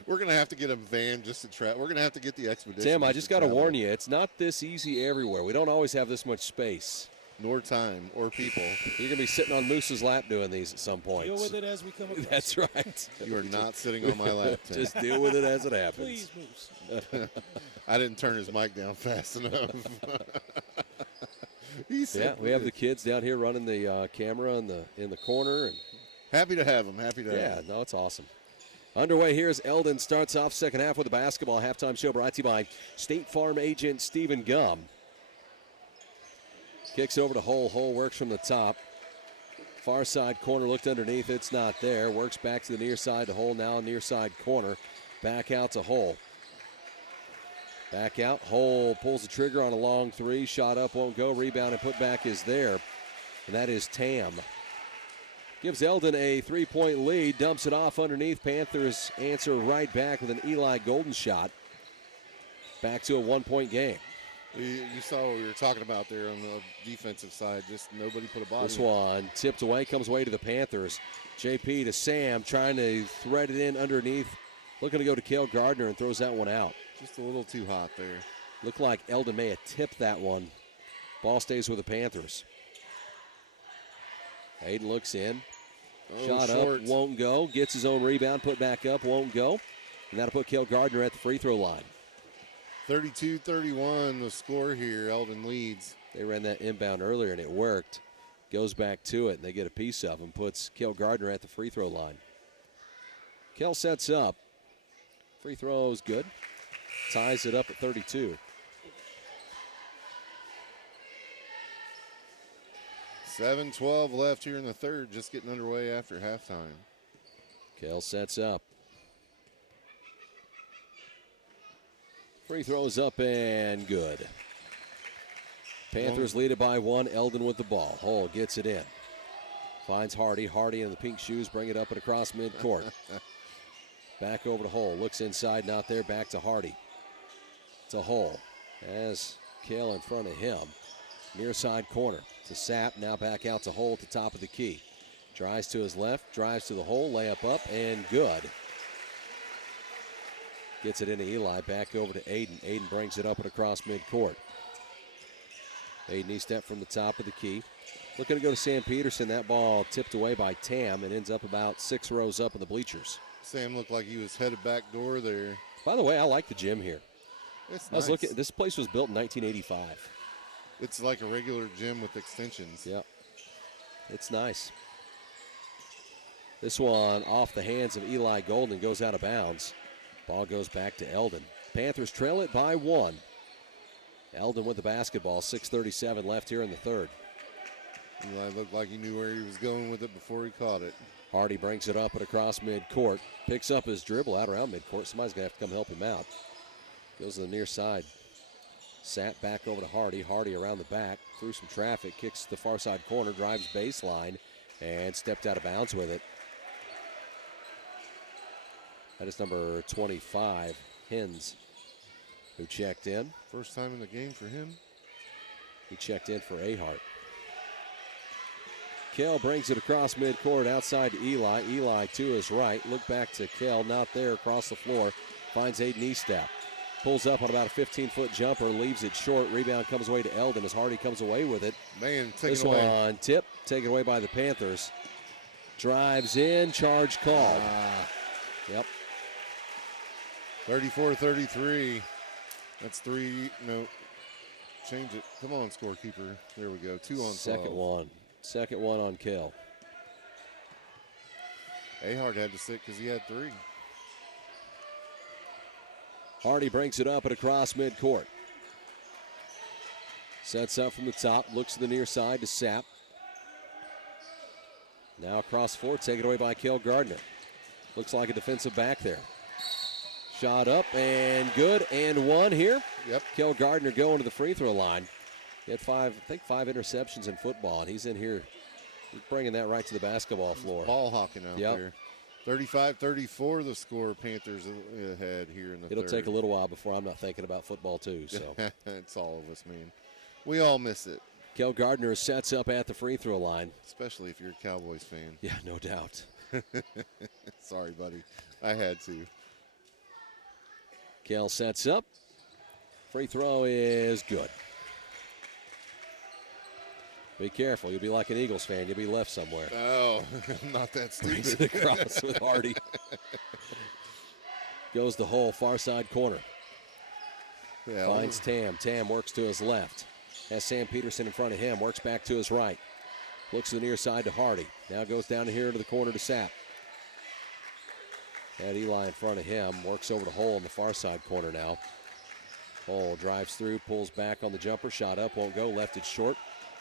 We're going to have to get a van just to travel. We're going to have to get the expedition. Tim, I just got to warn you, it's not this easy everywhere. We don't always have this much space. Nor time or people. You're going to be sitting on Moose's lap doing these at some point. Deal with it as we come across. That's right. You are not sitting on my lap, Tim. Just deal with it as it happens. Please, Moose. I didn't turn his mic down fast enough. We have the kids down here running the camera in the corner. And happy to have them. Yeah, no, it's awesome. Underway here as Eldon starts off second half with a basketball halftime show brought to you by State Farm agent Stephen Gumm. Kicks over to Hull. Hull works from the top. Far side corner looked underneath. It's not there. Works back to the near side to Hull. Now near side corner. Back out to Hull. Back out. Hull pulls the trigger on a long three. Shot up, won't go. Rebound and put back is there. And that is Tam. Gives Eldon a 3-point lead. Dumps it off underneath. Panthers answer right back with an Eli Golden shot. Back to a 1-point game. You saw what we were talking about there on the defensive side. Just nobody put a body. This one tipped away, comes away to the Panthers. JP to Sam, trying to thread it in underneath. Looking to go to Cale Gardner and throws that one out. Just a little too hot there. Looked like Eldon may have tipped that one. Ball stays with the Panthers. Hayden looks in. Shot short. Up, won't go. Gets his own rebound, put back up, won't go. And that'll put Cale Gardner at the free throw line. 32-31 the score here. Eldon leads. They ran that inbound earlier and it worked. Goes back to it and they get a piece of him. Puts Cale Gardner at the free throw line. Cale sets up. Free throw is good. Ties it up at 32. 7:12 left here in the third, just getting underway after halftime. Kell sets up. Free throws up and good. Panthers lead it by 1. Eldon with the ball. Hull gets it in. Finds Hardy. Hardy in the pink shoes. Bring it up and across midcourt. Back over to Hull. Looks inside. Not there. Back to Hardy. To Hull. As Kell in front of him. Near side corner. To Sapp. Now back out to Hull at the top of the key. Drives to his left. Drives to the hole. Layup up and good. Gets it into Eli. Back over to Aiden. Aiden brings it up and across midcourt. Aiden E-step from the top of the key. Looking to go to Sam Peterson. That ball tipped away by Tam and ends up about 6 rows up in the bleachers. Sam looked like he was headed back door there. By the way, I like the gym here. It's I was nice. looking. This place was built in 1985. It's like a regular gym with extensions. Yep. It's nice. This one off the hands of Eli Golden goes out of bounds. Ball goes back to Eldon. Panthers trail it by 1. Eldon with the basketball. 6:37 left here in the third. Eli looked like he knew where he was going with it before he caught it. Hardy brings it up and across midcourt. Picks up his dribble out around midcourt. Somebody's going to have to come help him out. Goes to the near side. Sat back over to Hardy. Hardy around the back. Through some traffic. Kicks to the far side corner. Drives baseline. And stepped out of bounds with it. That is number 25, Hens, who checked in. First time in the game for him. He checked in for Ahart. Kell brings it across midcourt outside to Eli. Eli to his right. Look back to Kell. Not there across the floor. Finds Aiden Estap. Pulls up on about a 15-foot jumper. Leaves it short. Rebound comes away to Eldon as Hardy comes away with it. Man, this one tip. Taken away by the Panthers. Drives in. Charge called. Yep. 34-33. That's 3. No. Change it. Come on, scorekeeper. There we go. 2 on 12. Second one on Kell. Ahart had to sit because he had 3. Hardy brings it up and across midcourt. Sets up from the top. Looks to the near side to Sapp. Now across floor. Taken away by Kell Gardner. Looks like a defensive back there. Shot up and good and 1 here. Yep. Kell Gardner going to the free throw line. He had 5 interceptions in football, and he's in here bringing that right to the basketball floor. Ball hawking out there. 35-34 the score. Panthers ahead here in the It'll third. take a little while before I'm not thinking about football too. So it's all of us, man. We all miss it. Kell Gardner sets up at the free throw line. Especially if you're a Cowboys fan. Yeah, no doubt. Sorry, buddy. I had to. Kell sets up. Free throw is good. Be careful. You'll be like an Eagles fan. You'll be left somewhere. Oh, I'm not that Brings stupid. it across with Hardy. Goes the hole, far side corner. Yeah, Finds Tam. Tam works to his left. Has Sam Peterson in front of him. Works back to his right. Looks to the near side to Hardy. Now goes down here to the corner to Sapp. Had Eli in front of him. Works over to Hole in the far side corner now. Hole drives through, pulls back on the jumper. Shot up, won't go. Left it short.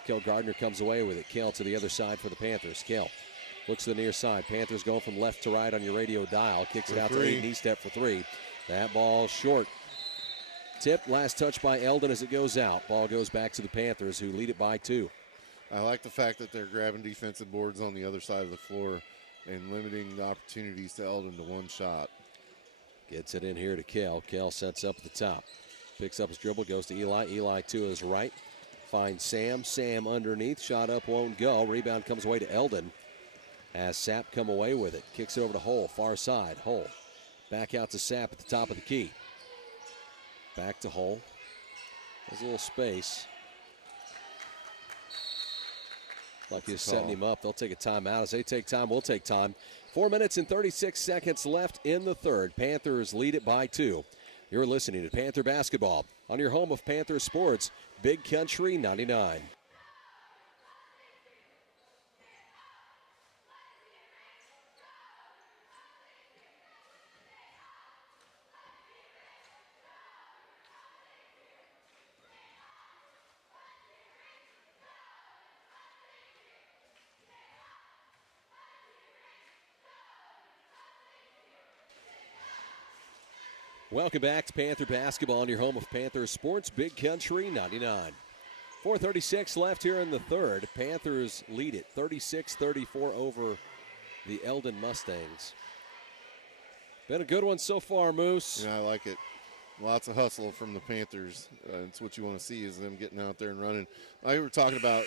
Kell Gardner comes away with it. Kell to the other side for the Panthers. Kell looks to the near side. Panthers going from left to right on your radio dial. Kicks it out to Aiden Estep for 3. That ball short. Tip, last touch by Eldon as it goes out. Ball goes back to the Panthers, who lead it by 2. I like the fact that they're grabbing defensive boards on the other side of the floor and limiting the opportunities to Eldon to one shot. Gets it in here to Kell. Kell sets up at the top. Picks up his dribble, goes to Eli. Eli to his right. Finds Sam. Sam underneath. Shot up, won't go. Rebound comes away to Eldon. Has Sapp come away with it. Kicks it over to Hole, far side. Hole. Back out to Sapp at the top of the key. Back to Hole. There's a little space. Like he's setting him up. They'll take a timeout. As they take time, we'll take time. 4 minutes and 36 seconds left in the third. Panthers lead it by 2. You're listening to Panther Basketball on your home of Panther Sports, Big Country 99. Welcome back to Panther Basketball on your home of Panther Sports, Big Country 99. 4:36 left here in the third. Panthers lead it 36-34 over the Eldon Mustangs. Been a good one so far, Moose. Yeah, I like it. Lots of hustle from the Panthers. It's what you want to see is them getting out there and running. Like we were talking about,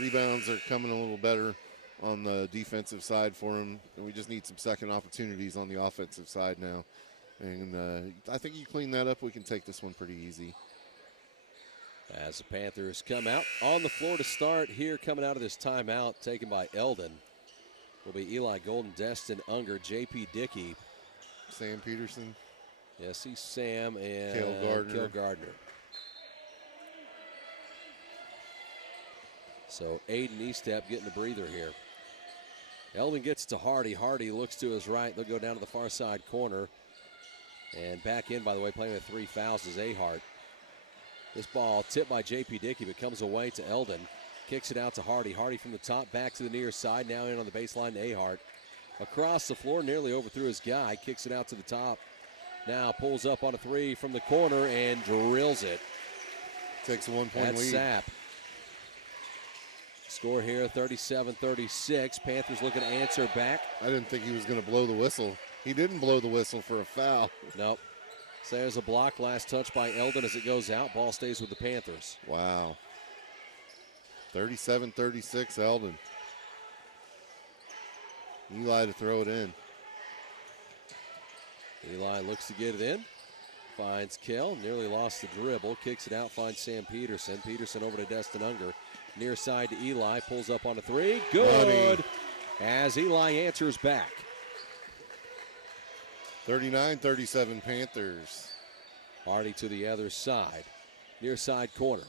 rebounds are coming a little better on the defensive side for them, and we just need some second opportunities on the offensive side now. And I think you clean that up, we can take this one pretty easy. As the Panthers come out on the floor to start here, coming out of this timeout taken by Eldon, will be Eli Golden, Destin Unger, J.P. Dickey. Sam Peterson. Yes, he's Sam and Cale Gardner. So Aiden Estep getting a breather here. Eldon gets to Hardy. Hardy looks to his right. They'll go down to the far side corner. And back in, by the way, playing with 3 fouls is Ahart. This ball tipped by J.P. Dickey, but comes away to Eldon. Kicks it out to Hardy. Hardy from the top, back to the near side. Now in on the baseline to Ahart. Across the floor, nearly overthrew his guy. Kicks it out to the top. Now pulls up on a 3 from the corner and drills it. Takes a 1-point lead. That's Sapp. Score here, 37-36. Panthers looking to answer back. I didn't think he was going to blow the whistle. He didn't blow the whistle for a foul. Nope. So there's a block. Last touch by Eldon as it goes out. Ball stays with the Panthers. Wow. 37-36, Eldon. Eli to throw it in. Eli looks to get it in. Finds Kell. Nearly lost the dribble. Kicks it out. Finds Sam Peterson. Peterson over to Destin Unger. Near side to Eli. Pulls up on a 3. Good. Money. As Eli answers back. 39-37 Panthers. Hardy to the other side. Near side corner.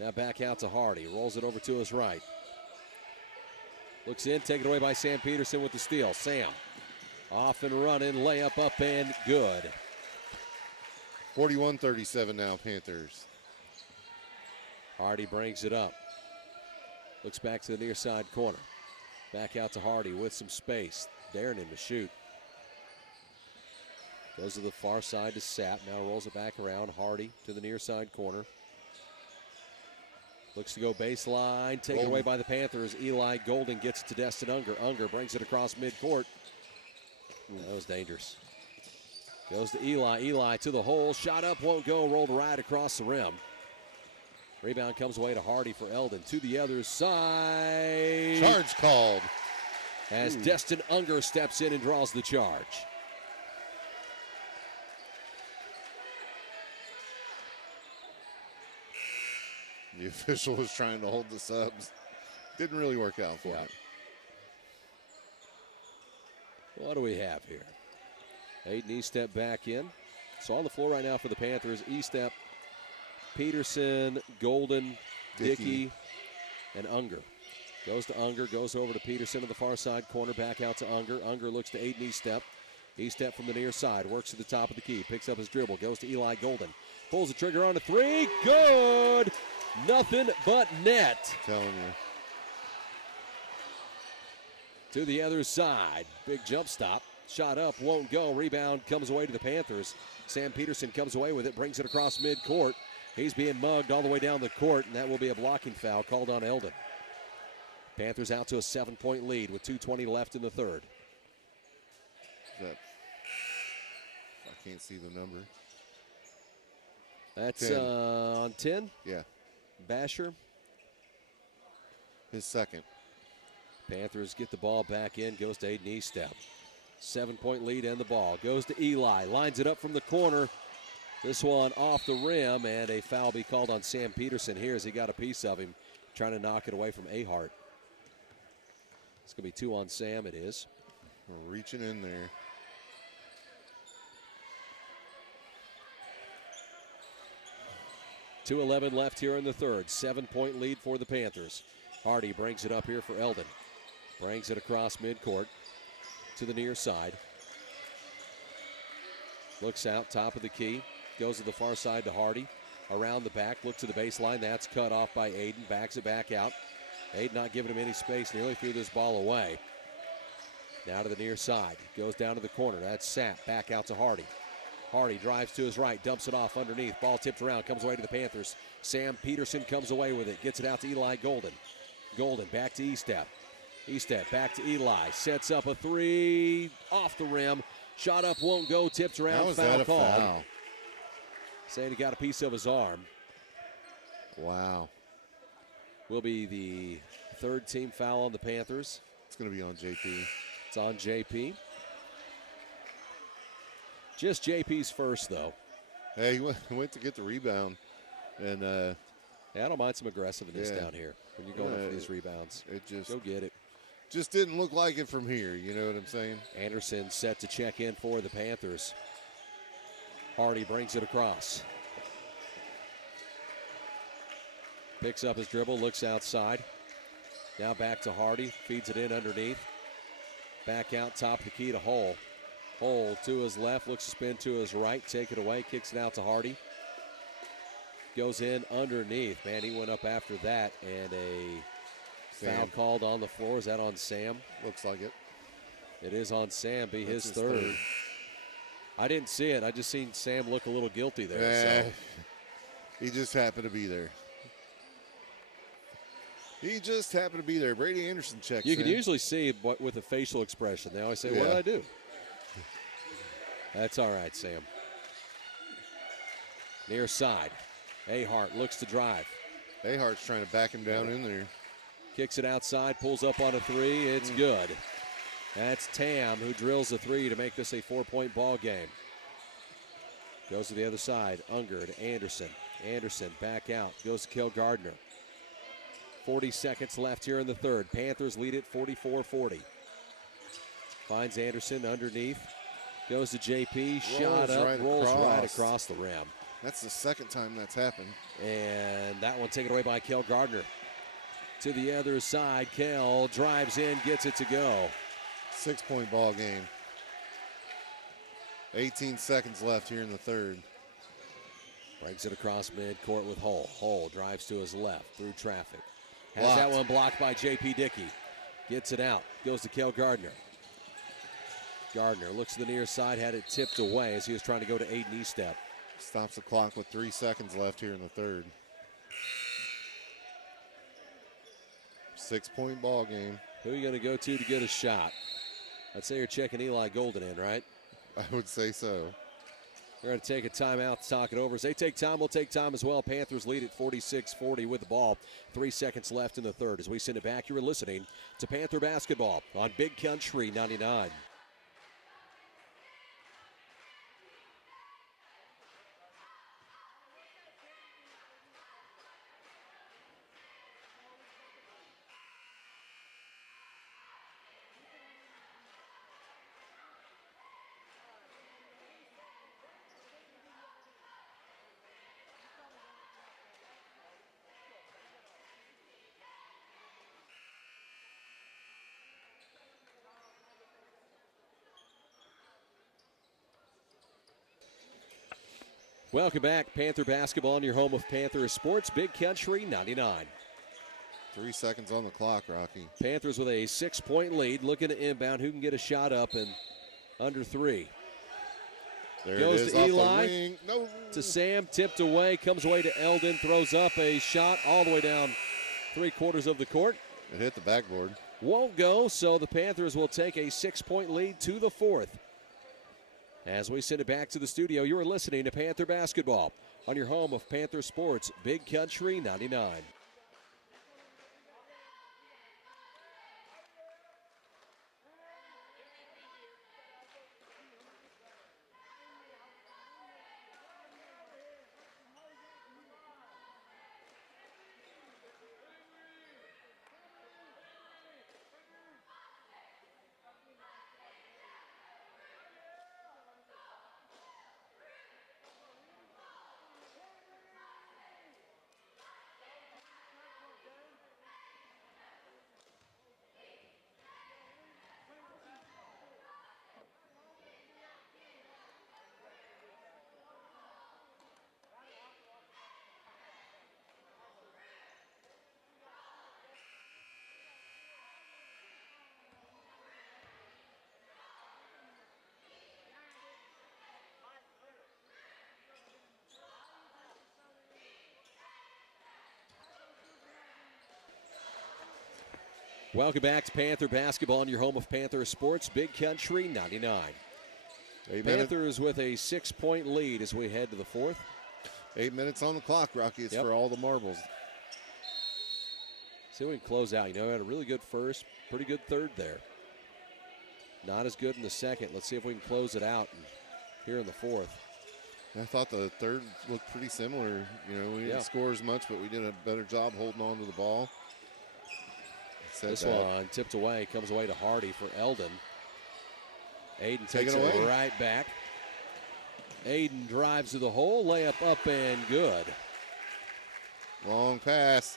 Now back out to Hardy. Rolls it over to his right. Looks in. Taken away by Sam Peterson with the steal. Sam off and running. Layup up and good. 41-37 now Panthers. Hardy brings it up. Looks back to the near side corner. Back out to Hardy with some space. Daring him to shoot. Goes to the far side to Sapp. Now rolls it back around. Hardy to the near side corner. Looks to go baseline. Taken away by the Panthers. Eli Golden gets it to Destin Unger. Unger brings it across midcourt. That was dangerous. Goes to Eli. Eli to the hole. Shot up, won't go. Rolled right across the rim. Rebound comes away to Hardy for Eldon. To the other side. Charge called. As Destin Unger steps in and draws the charge. The official was trying to hold the subs. Didn't really work out for him. What do we have here? Aiden Estep back in. So on the floor right now for the Panthers, Estep, Peterson, Golden, Dickey, and Unger. Goes to Unger, goes over to Peterson to the far side corner, back out to Unger. Unger looks to Aiden Estep. Estep from the near side, works to the top of the key, picks up his dribble, goes to Eli Golden. Pulls the trigger on a 3, good! Nothing but net. Telling you. To the other side, big jump stop. Shot up, won't go. Rebound comes away to the Panthers. Sam Peterson comes away with it, brings it across midcourt. He's being mugged all the way down the court, and that will be a blocking foul called on Eldon. Panthers out to a 7-point lead with 2:20 left in the third. I can't see the number. That's 10. On 10. Yeah. Basher. His second. Panthers get the ball back in. Goes to Aiden Estep. 7-point lead and the ball. Goes to Eli. Lines it up from the corner. This one off the rim, and a foul be called on Sam Peterson here as he got a piece of him, trying to knock it away from Ahart. It's going to be 2 on Sam. It is. We're reaching in there. .2:11 left here in the third. 7-point lead for the Panthers. Hardy brings it up here for Eldon. Brings it across midcourt to the near side. Looks out, top of the key. Goes to the far side to Hardy. Around the back, look to the baseline. That's cut off by Aiden. Backs it back out. Aiden not giving him any space. Nearly threw this ball away. Now to the near side. Goes down to the corner. That's Sapp. Back out to Hardy. Hardy drives to his right, dumps it off underneath. Ball tipped around, comes away to the Panthers. Sam Peterson comes away with it, gets it out to Eli Golden. Golden back to Estep. Estep back to Eli, sets up a three, off the rim. Shot up, won't go, tipped around, How was foul that a called. foul? Saying he got a piece of his arm. Wow. Will be the third team foul on the Panthers. It's going to be on JP. It's on JP. Just JP's first, though. Hey, he went to get the rebound. And Yeah, I don't mind some aggressiveness Yeah. down here when you're going for these rebounds. it just Go get it. didn't look like it from here. You know what I'm saying? Anderson set to check in for the Panthers. Hardy brings it across. Picks up his dribble, looks outside. Now back to Hardy, feeds it in underneath. Back out top of the key to Hull. Hull to his left, looks to spin to his right, take it away, kicks it out to Hardy. Goes in underneath. Man, he went up after that, and a foul called on the floor. Is that on Sam? Looks like it. It is on Sam, be That's his third. I didn't see it. I just seen Sam look a little guilty there. So. He just happened to be there. He just happened to be there. Brady Anderson checks You can in. usually see with a facial expression. They always say, what Yeah. did I do? That's all right, Sam. Near side. Ahart looks to drive. Ahart's trying to back him down in there. Kicks it outside, pulls up on a three. It's good. That's Tam who drills a three to make this a 4-point ball game. Goes to the other side. Unger to Anderson. Anderson back out. Goes to Kel Gardner. 40 seconds left here in the third. Panthers lead it 44-40. Finds Anderson underneath. Goes to JP. Shot up. Rolls right across the rim. That's the second time that's happened. And that one taken away by Kel Gardner. To the other side. Kel drives in, gets it to go. 6-point ball game. 18 seconds left here in the third. Brings it across midcourt with Hull. Hull drives to his left through traffic. Has Blocked. that one blocked by J.P. Dickey. Gets it out. Goes to Kel Gardner. Gardner looks to the near side. Had it tipped away as he was trying to go to Aiden Estep. Stops the clock with 3 seconds left here in the third. 6-point ball game. Who are you going to go to get a shot? I'd say you're checking Eli Golden in, right? I would say so. We're going to take a timeout to talk it over. As they take time, we'll take time as well. Panthers lead at 46-40 with the ball. 3 seconds left in the third. As we send it back, you are listening to Panther Basketball on Big Country 99. Welcome back. Panther Basketball on your home of Panther Sports, Big Country 99. 3 seconds on the clock, Rocky. Panthers with a 6-point lead, looking to inbound. Who can get a shot up and under three? There Goes it is to off the Eli. wing. No. To Sam, tipped away, comes away to Eldon, throws up a shot all the way down 3/4 of the court. It hit the backboard. Won't go, so the Panthers will take a 6-point lead to the fourth. As we send it back to the studio, you are listening to Panther Basketball on your home of Panther Sports, Big Country 99. Welcome back to Panther Basketball on your home of Panther Sports, Big Country 99. Panthers with a 6-point lead as we head to the fourth. 8 minutes on the clock, Rocky. It's for all the marbles. See if we can close out. You know, we had a really good first, pretty good third there. Not as good in the second. Let's see if we can close it out here in the fourth. I thought the third looked pretty similar. You know, we didn't score as much, but we did a better job holding on to the ball. This one tipped away, comes away to Hardy for Eldon. Aiden takes it right back. Aiden drives to the hole, layup up and good. Long pass.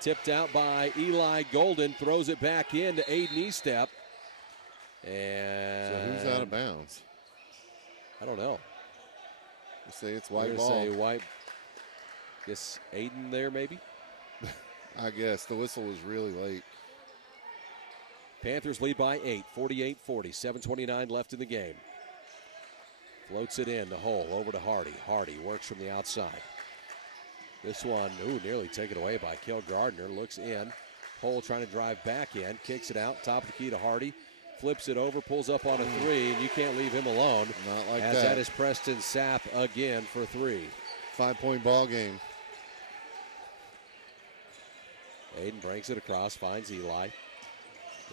Tipped out by Eli Golden, throws it back in to Aiden Estep. And so who's out of bounds? I don't know. You say it's white ball. Say white. Guess Aiden there maybe. I guess the whistle was really late. Panthers lead by 8, 48-40, 7:29 left in the game. Floats it in the hole over to Hardy. Hardy works from the outside. This one, nearly taken away by Kel Gardner. Looks in. Hole trying to drive back in. Kicks it out. Top of the key to Hardy. Flips it over. Pulls up on a three. And you can't leave him alone. Not like as that. That is Preston Sapp again for 3. 5-point ball game. Aiden brings it across. Finds Eli.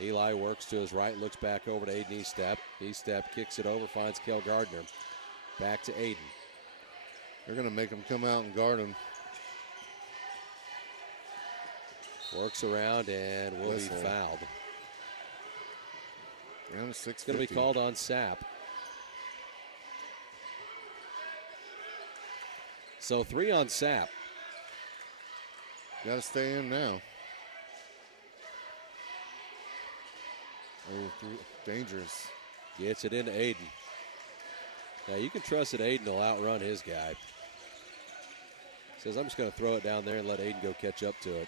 Eli works to his right. Looks back over to Aiden Estep. Estep kicks it over. Finds Kel Gardner. Back to Aiden. They're going to make him come out and guard him. Works around and will be fouled. Round 6:50. It's going to be called on Sapp. So 3 on Sapp. Got to stay in now. Oh, dangerous. Gets it into Aiden. Now you can trust that Aiden will outrun his guy. Says, I'm just going to throw it down there and let Aiden go catch up to it.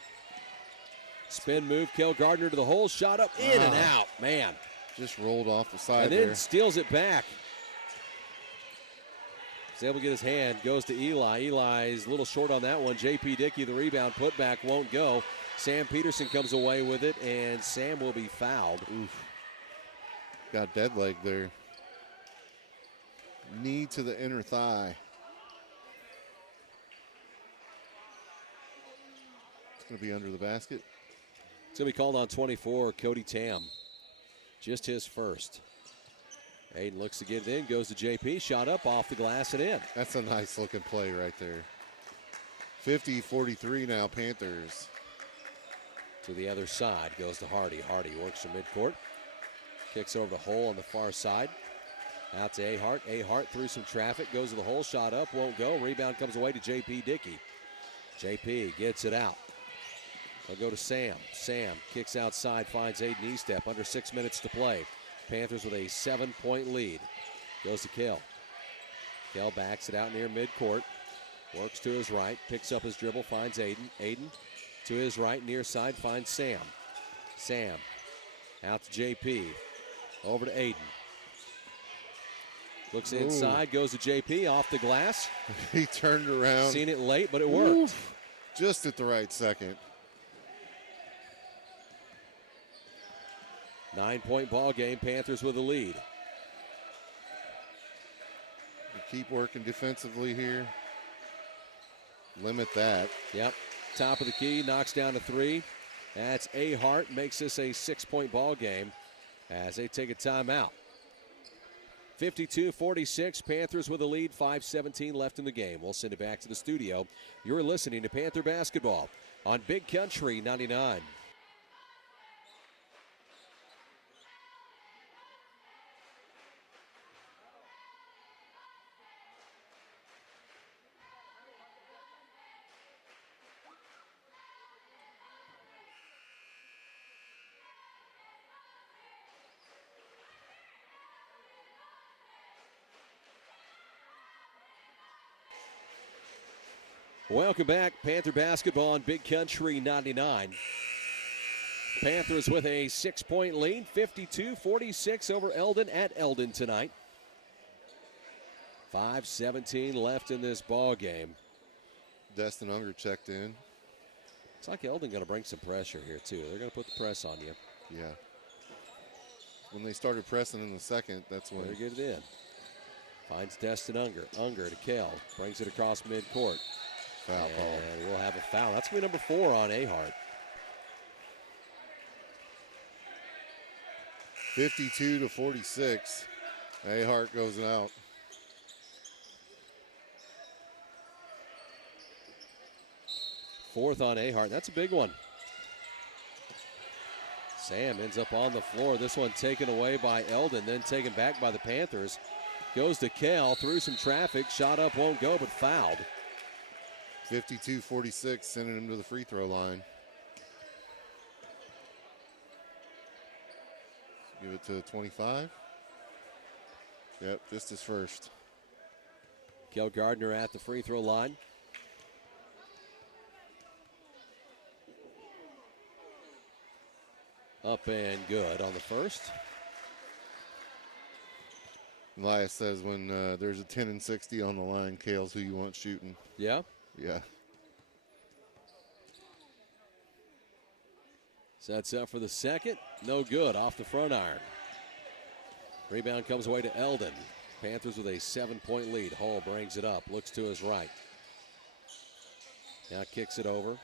Spin move, Kel Gardner to the hole, shot up, in and out, man. Just rolled off the side and there. then steals it back. He's able to get his hand, goes to Eli. Eli's a little short on that one. J.P. Dickey, the rebound, putback won't go. Sam Peterson comes away with it, and Sam will be fouled. Oof. Got dead leg there. Knee to the inner thigh. It's going to be under the basket. It's going to be called on 24, Cody Tam. Just his first. Aiden looks to get it in, goes to JP, shot up off the glass and in. That's a nice looking play right there. 50-43 now, Panthers. To the other side, goes to Hardy. Hardy works from midcourt. Kicks over the hole on the far side. Out to Ahart. Ahart through some traffic, goes to the hole, shot up, won't go. Rebound comes away to JP Dickey. JP gets it out. They'll go to Sam. Sam kicks outside, finds Aiden Estep. Under 6 minutes to play. Panthers with a 7-point lead. Goes to Kel. Kel backs it out near midcourt. Works to his right, picks up his dribble, finds Aiden. Aiden to his right, near side, finds Sam. Sam out to JP. Over to Aiden. Looks inside, goes to JP, off the glass. He turned around. Seen it late, but it worked. Oof. Just at the right second. 9-point ball game, Panthers with the lead. We keep working defensively here. Limit that. Yep. Top of the key, knocks down a 3. That's Ahart, makes this a 6-point ball game as they take a timeout. 52-46, Panthers with a lead, 5:17 left in the game. We'll send it back to the studio. You're listening to Panther Basketball on Big Country 99. Welcome back, Panther Basketball on Big Country 99. Panthers with a 6-point lead, 52-46 over Eldon at Eldon tonight. 5:17 left in this ball game. Destin Unger checked in. It's like Eldon going to bring some pressure here, too. They're going to put the press on you. Yeah. When they started pressing in the second, that's when. They get it in. Finds Destin Unger. Unger to Kell. Brings it across midcourt. Foul call. And we'll have a foul. That's going to be number 4 on Ahart. 52-46. Ahart goes out. Fourth on Ahart. That's a big one. Sam ends up on the floor. This one taken away by Eldon, then taken back by the Panthers. Goes to Kell, through some traffic. Shot up, won't go, but fouled. 52-46, sending him to the free throw line. Give it to 25. Yep, just his first. Kell Gardner at the free throw line. Up and good on the first. Elias says when there's a 10 and 60 on the line, Kale's who you want shooting. Yeah? Yeah. Sets up for the second. No good off the front iron. Rebound comes away to Eldon. Panthers with a 7-point lead. Hall brings it up. Looks to his right. Now kicks it over.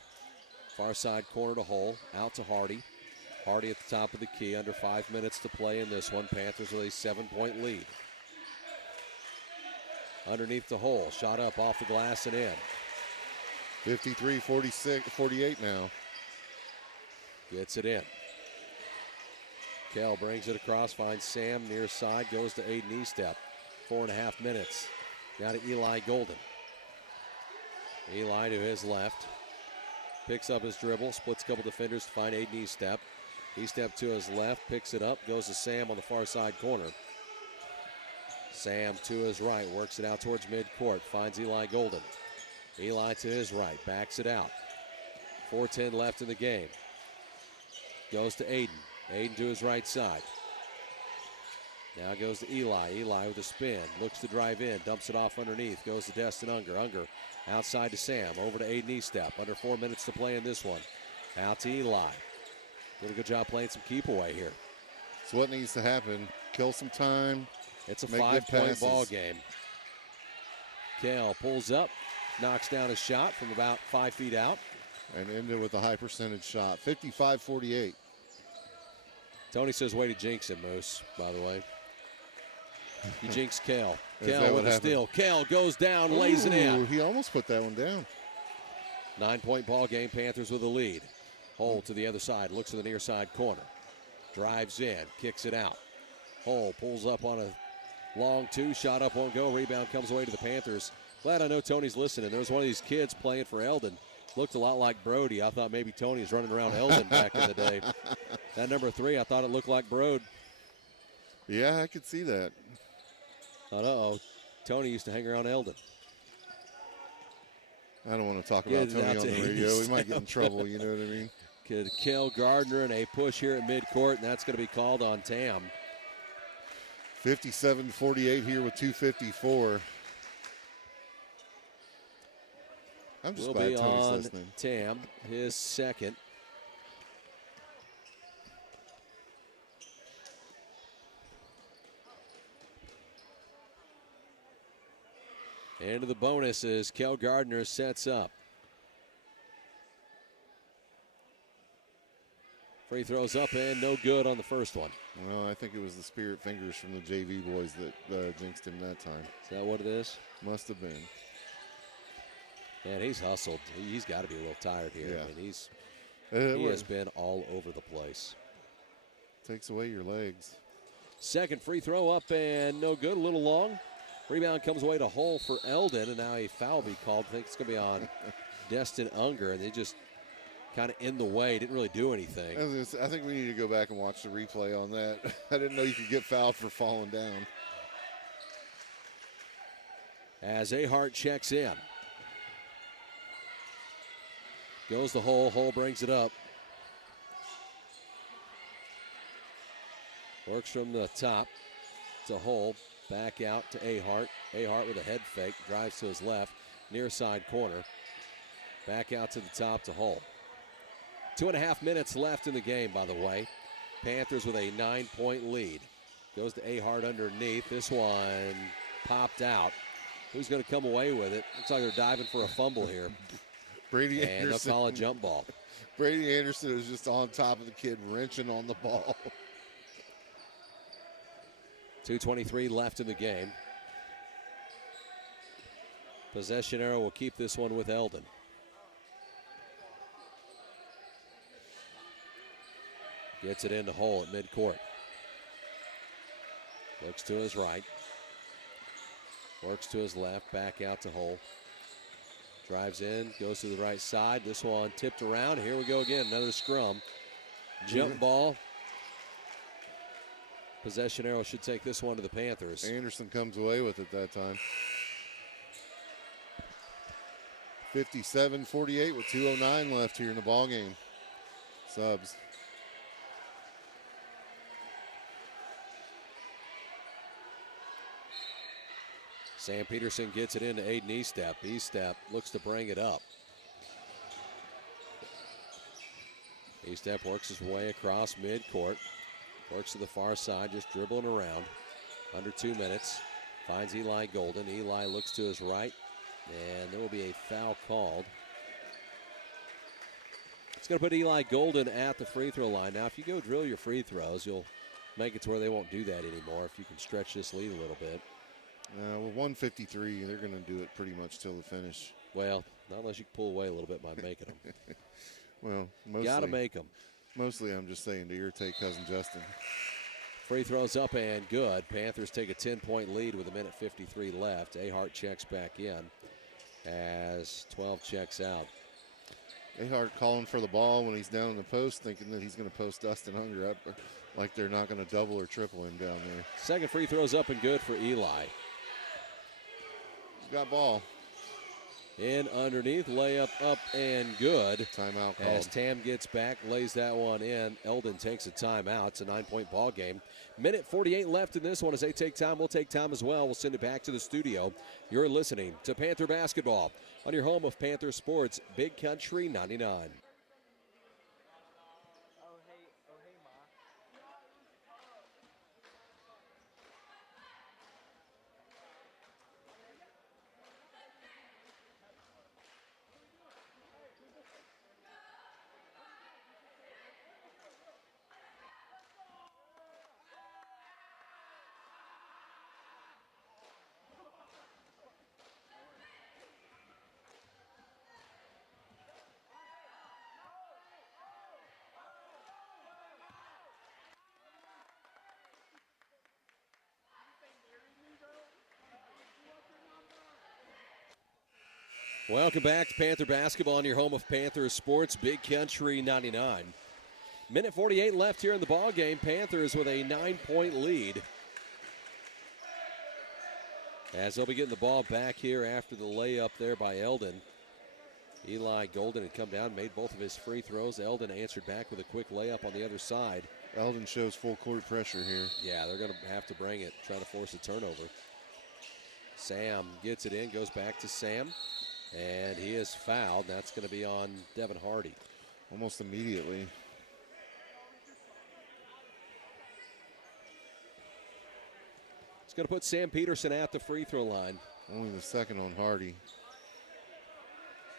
Far side corner to Hull. Out to Hardy. Hardy at the top of the key. Under 5 minutes to play in this one. Panthers with a 7-point lead. Underneath the hole. Shot up off the glass and in. 53-48 now. Gets it in. Kell brings it across. Finds Sam near side. Goes to Aiden Estep. 4.5 minutes. Now to Eli Golden. Eli to his left. Picks up his dribble. Splits a couple defenders to find Aiden Estep. Estep to his left. Picks it up. Goes to Sam on the far side corner. Sam to his right. Works it out towards midcourt. Finds Eli Golden. Eli to his right. Backs it out. 4:10 left in the game. Goes to Aiden. Aiden to his right side. Now goes to Eli. Eli with a spin. Looks to drive in. Dumps it off underneath. Goes to Destin Unger. Unger outside to Sam. Over to Aiden Estep. Under 4 minutes to play in this one. Out to Eli. Did a good job playing some keep away here. So what needs to happen? Kill some time. It's a make good 5-point passes. ball game. Kell pulls up. Knocks down a shot from about 5 feet out. And ended with a high percentage shot. 55-48. Tony says, way to jinx him, Moose, by the way. You jinxed Kell. Is that Kell what with a happened? steal. Kell goes down, lays it in. He almost put that one down. 9-point ball game, Panthers with a lead. Hole to the other side, looks to the near side corner. Drives in, kicks it out. Hole pulls up on a long two, shot up, won't go. Rebound comes away to the Panthers. Glad I know Tony's listening. There was one of these kids playing for Eldon. Looked a lot like Brody. I thought maybe Tony was running around Eldon back in the day. That number 3, I thought it looked like Brode. Yeah, I could see that. Uh-oh. Tony used to hang around Eldon. I don't want to talk Get about it Tony out on to the radio. We East. might get in trouble, you know what I mean? Kid Kell Gardner and a push here at midcourt, and that's going to be called on Tam. 57-48 here with 2:54. I'm just Will glad be Tony's on listening. Tam, his second. Into the bonus as Kell Gardner sets up. Free throws up and no good on the first one. Well, I think it was the spirit fingers from the JV boys that jinxed him that time. Is that what it is? Must have been. Man, he's hustled. He's got to be a little tired here. Yeah. I mean, he It has been all over the place. takes away your legs. Second free throw up and no good, a little long. Rebound comes away to Hull for Eldon, and now a foul be called. I think it's going to be on Destin Unger, and they just kind of in the way, didn't really do anything. I think we need to go back and watch the replay on that. I didn't know you could get fouled for falling down. As Ahart checks in. Goes the Hull. Hull brings it up. Works from the top to Hull. Back out to Ahart. Ahart with a head fake. Drives to his left. Near side corner. Back out to the top to Hull. 2.5 minutes left in the game, by the way. Panthers with a 9-point lead. Goes to Ahart underneath. This one popped out. Who's going to come away with it? Looks like they're diving for a fumble here. Brady And they'll Anderson. call a jump ball. Brady Anderson was just on top of the kid, wrenching on the ball. 2:23 left in the game. Possession arrow will keep this one with Eldon. Gets it in the hole at midcourt. Looks to his right. Works to his left, back out to hole. Drives in, goes to the right side. This one tipped around. Here we go again, another scrum. Jump ball. Possession arrow should take this one to the Panthers. Anderson comes away with it that time. 57-48 with 2:09 left here in the ball game. Subs. Sam Peterson gets it into Aiden Estep. Estep looks to bring it up. Estep works his way across midcourt. Works to the far side, just dribbling around. Under 2 minutes. Finds Eli Golden. Eli looks to his right. And there will be a foul called. It's going to put Eli Golden at the free throw line. Now, if you go drill your free throws, you'll make it to where they won't do that anymore if you can stretch this lead a little bit. With 153, they're going to do it pretty much till the finish. Well, not unless you pull away a little bit by making them. Well, mostly. Got to make them. Mostly, I'm just saying to irritate Cousin Justin. Free throws up and good. Panthers take a 10-point lead with 1:53 left. Ahart checks back in as 12 checks out. Ahart calling for the ball when he's down in the post, thinking that he's going to post Dustin Unger up like they're not going to double or triple him down there. Second free throws up and good for Eli. He's got ball. In underneath, layup up and good. Timeout called. As Tam gets back, lays that one in. Eldon takes a timeout. It's a 9-point ball game. 1:48 left in this one. As they take time, we'll take time as well. We'll send it back to the studio. You're listening to Panther Basketball on your home of Panther Sports, Big Country 99. Welcome back to Panther Basketball on your home of Panther Sports, Big Country 99. 1:48 left here in the ball game. Panthers with a 9-point lead. As they'll be getting the ball back here after the layup there by Eldon. Eli Golden had come down, made both of his free throws. Eldon answered back with a quick layup on the other side. Eldon shows full court pressure here. Yeah, they're going to have to bring it, try to force a turnover. Sam gets it in, goes back to Sam. And he is fouled. That's going to be on Devin Hardy. Almost immediately. It's going to put Sam Peterson at the free throw line. Only the second on Hardy.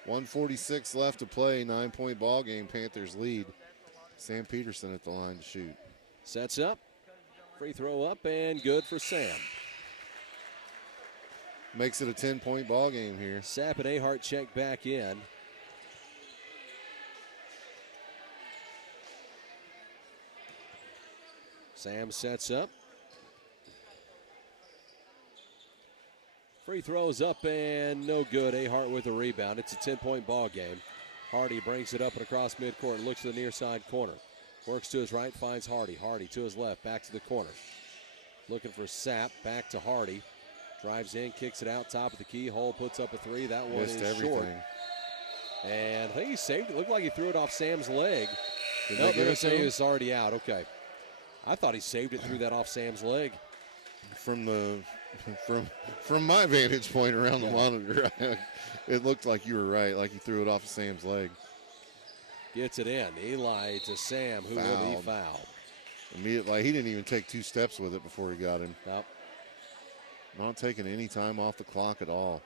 1:46 left to play. 9-point ball game. Panthers lead. Sam Peterson at the line to shoot. Sets up. Free throw up and good for Sam. Makes it a 10-point ball game here. Sapp and Ahart check back in. Sam sets up. Free throws up and no good. Ahart with a rebound. It's a 10-point ball game. Hardy brings it up and across midcourt. Looks to the near side corner. Works to his right, finds Hardy. Hardy to his left, back to the corner. Looking for Sapp, back to Hardy. Drives in, kicks it out, top of the keyhole, puts up a three. That one Missed is everything. short. And I think he saved it. Looked like he threw it off Sam's leg. Did No, they they're give going it to to say him? he was already out. Okay. I thought he saved it, threw that off Sam's leg. From my vantage point around the monitor, it looked like you were right, like he threw it off of Sam's leg. Gets it in. Eli to Sam, who will be fouled. Immediately, he didn't even take 2 steps with it before he got him. Nope. Not taking any time off the clock at all.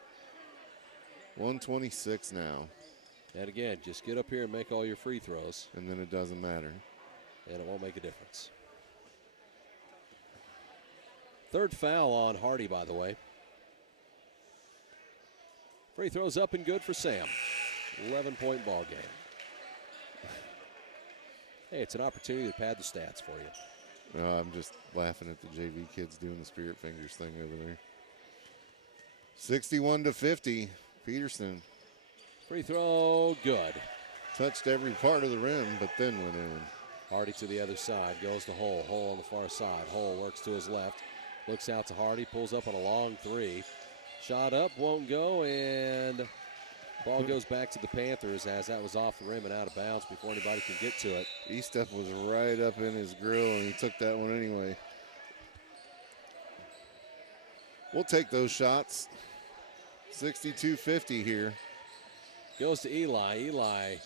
126 now. And again, just get up here and make all your free throws. And then it doesn't matter. And it won't make a difference. Third foul on Hardy, by the way. Free throws up and good for Sam. 11-point ball game. Hey, it's an opportunity to pad the stats for you. I'm just laughing at the JV kids doing the spirit fingers thing over there. 61-50, Peterson. Free throw, good. Touched every part of the rim, but then went in. Hardy to the other side, goes to Hull. Hull on the far side. Hull works to his left, looks out to Hardy, pulls up on a long three. Shot up, won't go, and ball goes back to the Panthers as that was off the rim and out of bounds before anybody can get to it. E-Step was right up in his grill, and he took that one anyway. We'll take those shots. 62-50 here. Goes to Eli. Eli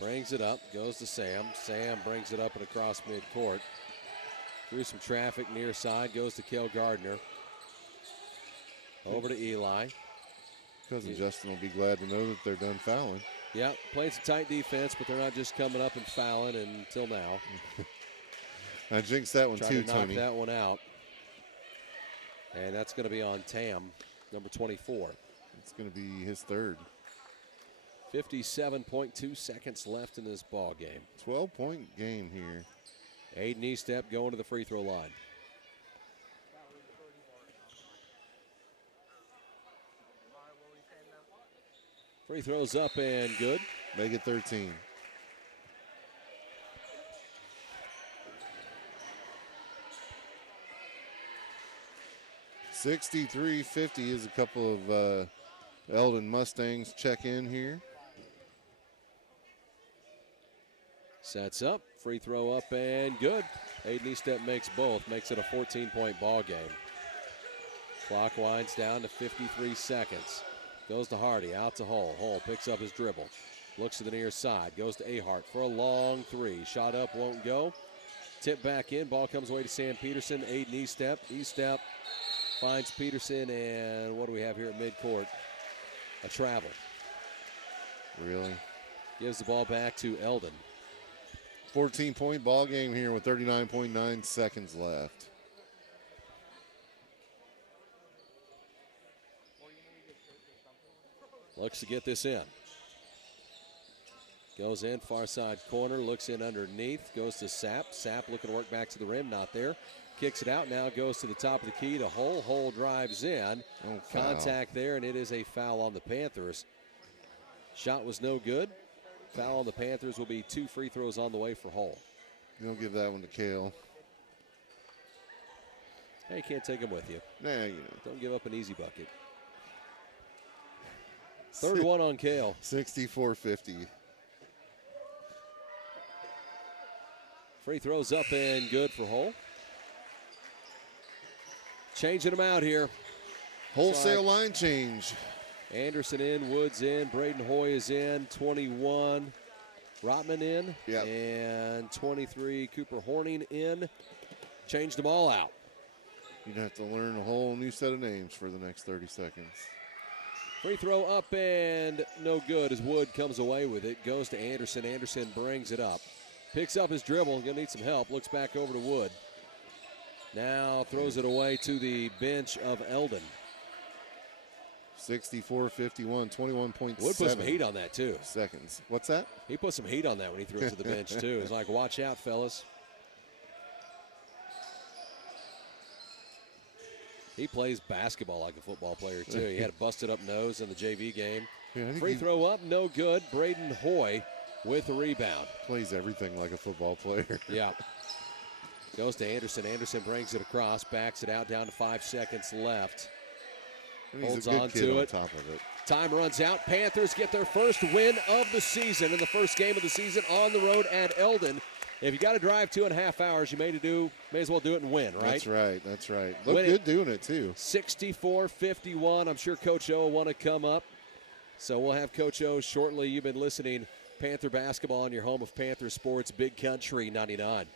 brings it up, goes to Sam. Sam brings it up and across midcourt. Through some traffic near side, goes to Kel Gardner. Over to Eli. Cousin Justin will be glad to know that they're done fouling. Yeah, played some tight defense, but they're not just coming up and fouling until now. I jinxed that one too, Tony. Knock that one out. And that's going to be on Tam, number 24. It's going to be his third. 57.2 seconds left in this ball game. 12-point game here. Aiden E-Step going to the free throw line. Free throws up and good. Make it 13. $63.50 is a couple of Eldon Mustangs check in here. Sets up, free throw up and good. Aiden E-Step makes both, makes it a 14-point ball game. Clock winds down to 53 seconds. Goes to Hardy, out to Hull. Hull picks up his dribble. Looks to the near side, goes to Ahart for a long three. Shot up, won't go. Tip back in, ball comes away to Sam Peterson. Aiden E-Step. E-Step finds Peterson, and what do we have here at midcourt? A travel. Really? Gives the ball back to Eldon. 14-point ball game here with 39.9 seconds left. Looks to get this in. Goes in, far side corner, looks in underneath, goes to Sapp. Sapp looking to work back to the rim, not there. Kicks it out, now goes to the top of the key to Hull. Hull drives in. Contact there, and it is a foul on the Panthers. Shot was no good. Foul on the Panthers will be 2 free throws on the way for Hull. You'll give that one to Kale. Hey, you can't take them with you. Nah, you know. Don't give up an easy bucket. Third one on Kale. 64-50. Free throws up and good for Hull. Changing them out here. Wholesale line change. Anderson in, Woods in, Braden Hoy is in, 21. Rotman in, yep. And 23. Cooper Horning in. Changed them all out. You'd have to learn a whole new set of names for the next 30 seconds. Free throw up and no good as Wood comes away with it. Goes to Anderson. Anderson brings it up. Picks up his dribble. Going to need some help. Looks back over to Wood. Now throws it away to the bench of Eldon. 64-51, 21.7. Wood put some heat on that, too. Seconds. What's that? He put some heat on that when he threw it to the bench, too. He's like, watch out, fellas. He plays basketball like a football player, too. He had a busted-up nose in the JV game. Yeah, free throw up, no good. Braden Hoy with the rebound. Plays everything like a football player. Yeah. Goes to Anderson. Anderson brings it across, backs it out down to 5 seconds left. He's Holds a good on kid to on it. top of it. Time runs out. Panthers get their first win of the season in the first game of the season on the road at Eldon. If you got to drive 2.5 hours, you may as well do it and win, right? That's right. That's right. Look good doing it, too. 64-51. I'm sure Coach O will want to come up. So we'll have Coach O shortly. You've been listening Panther basketball on your home of Panther Sports, Big Country 99.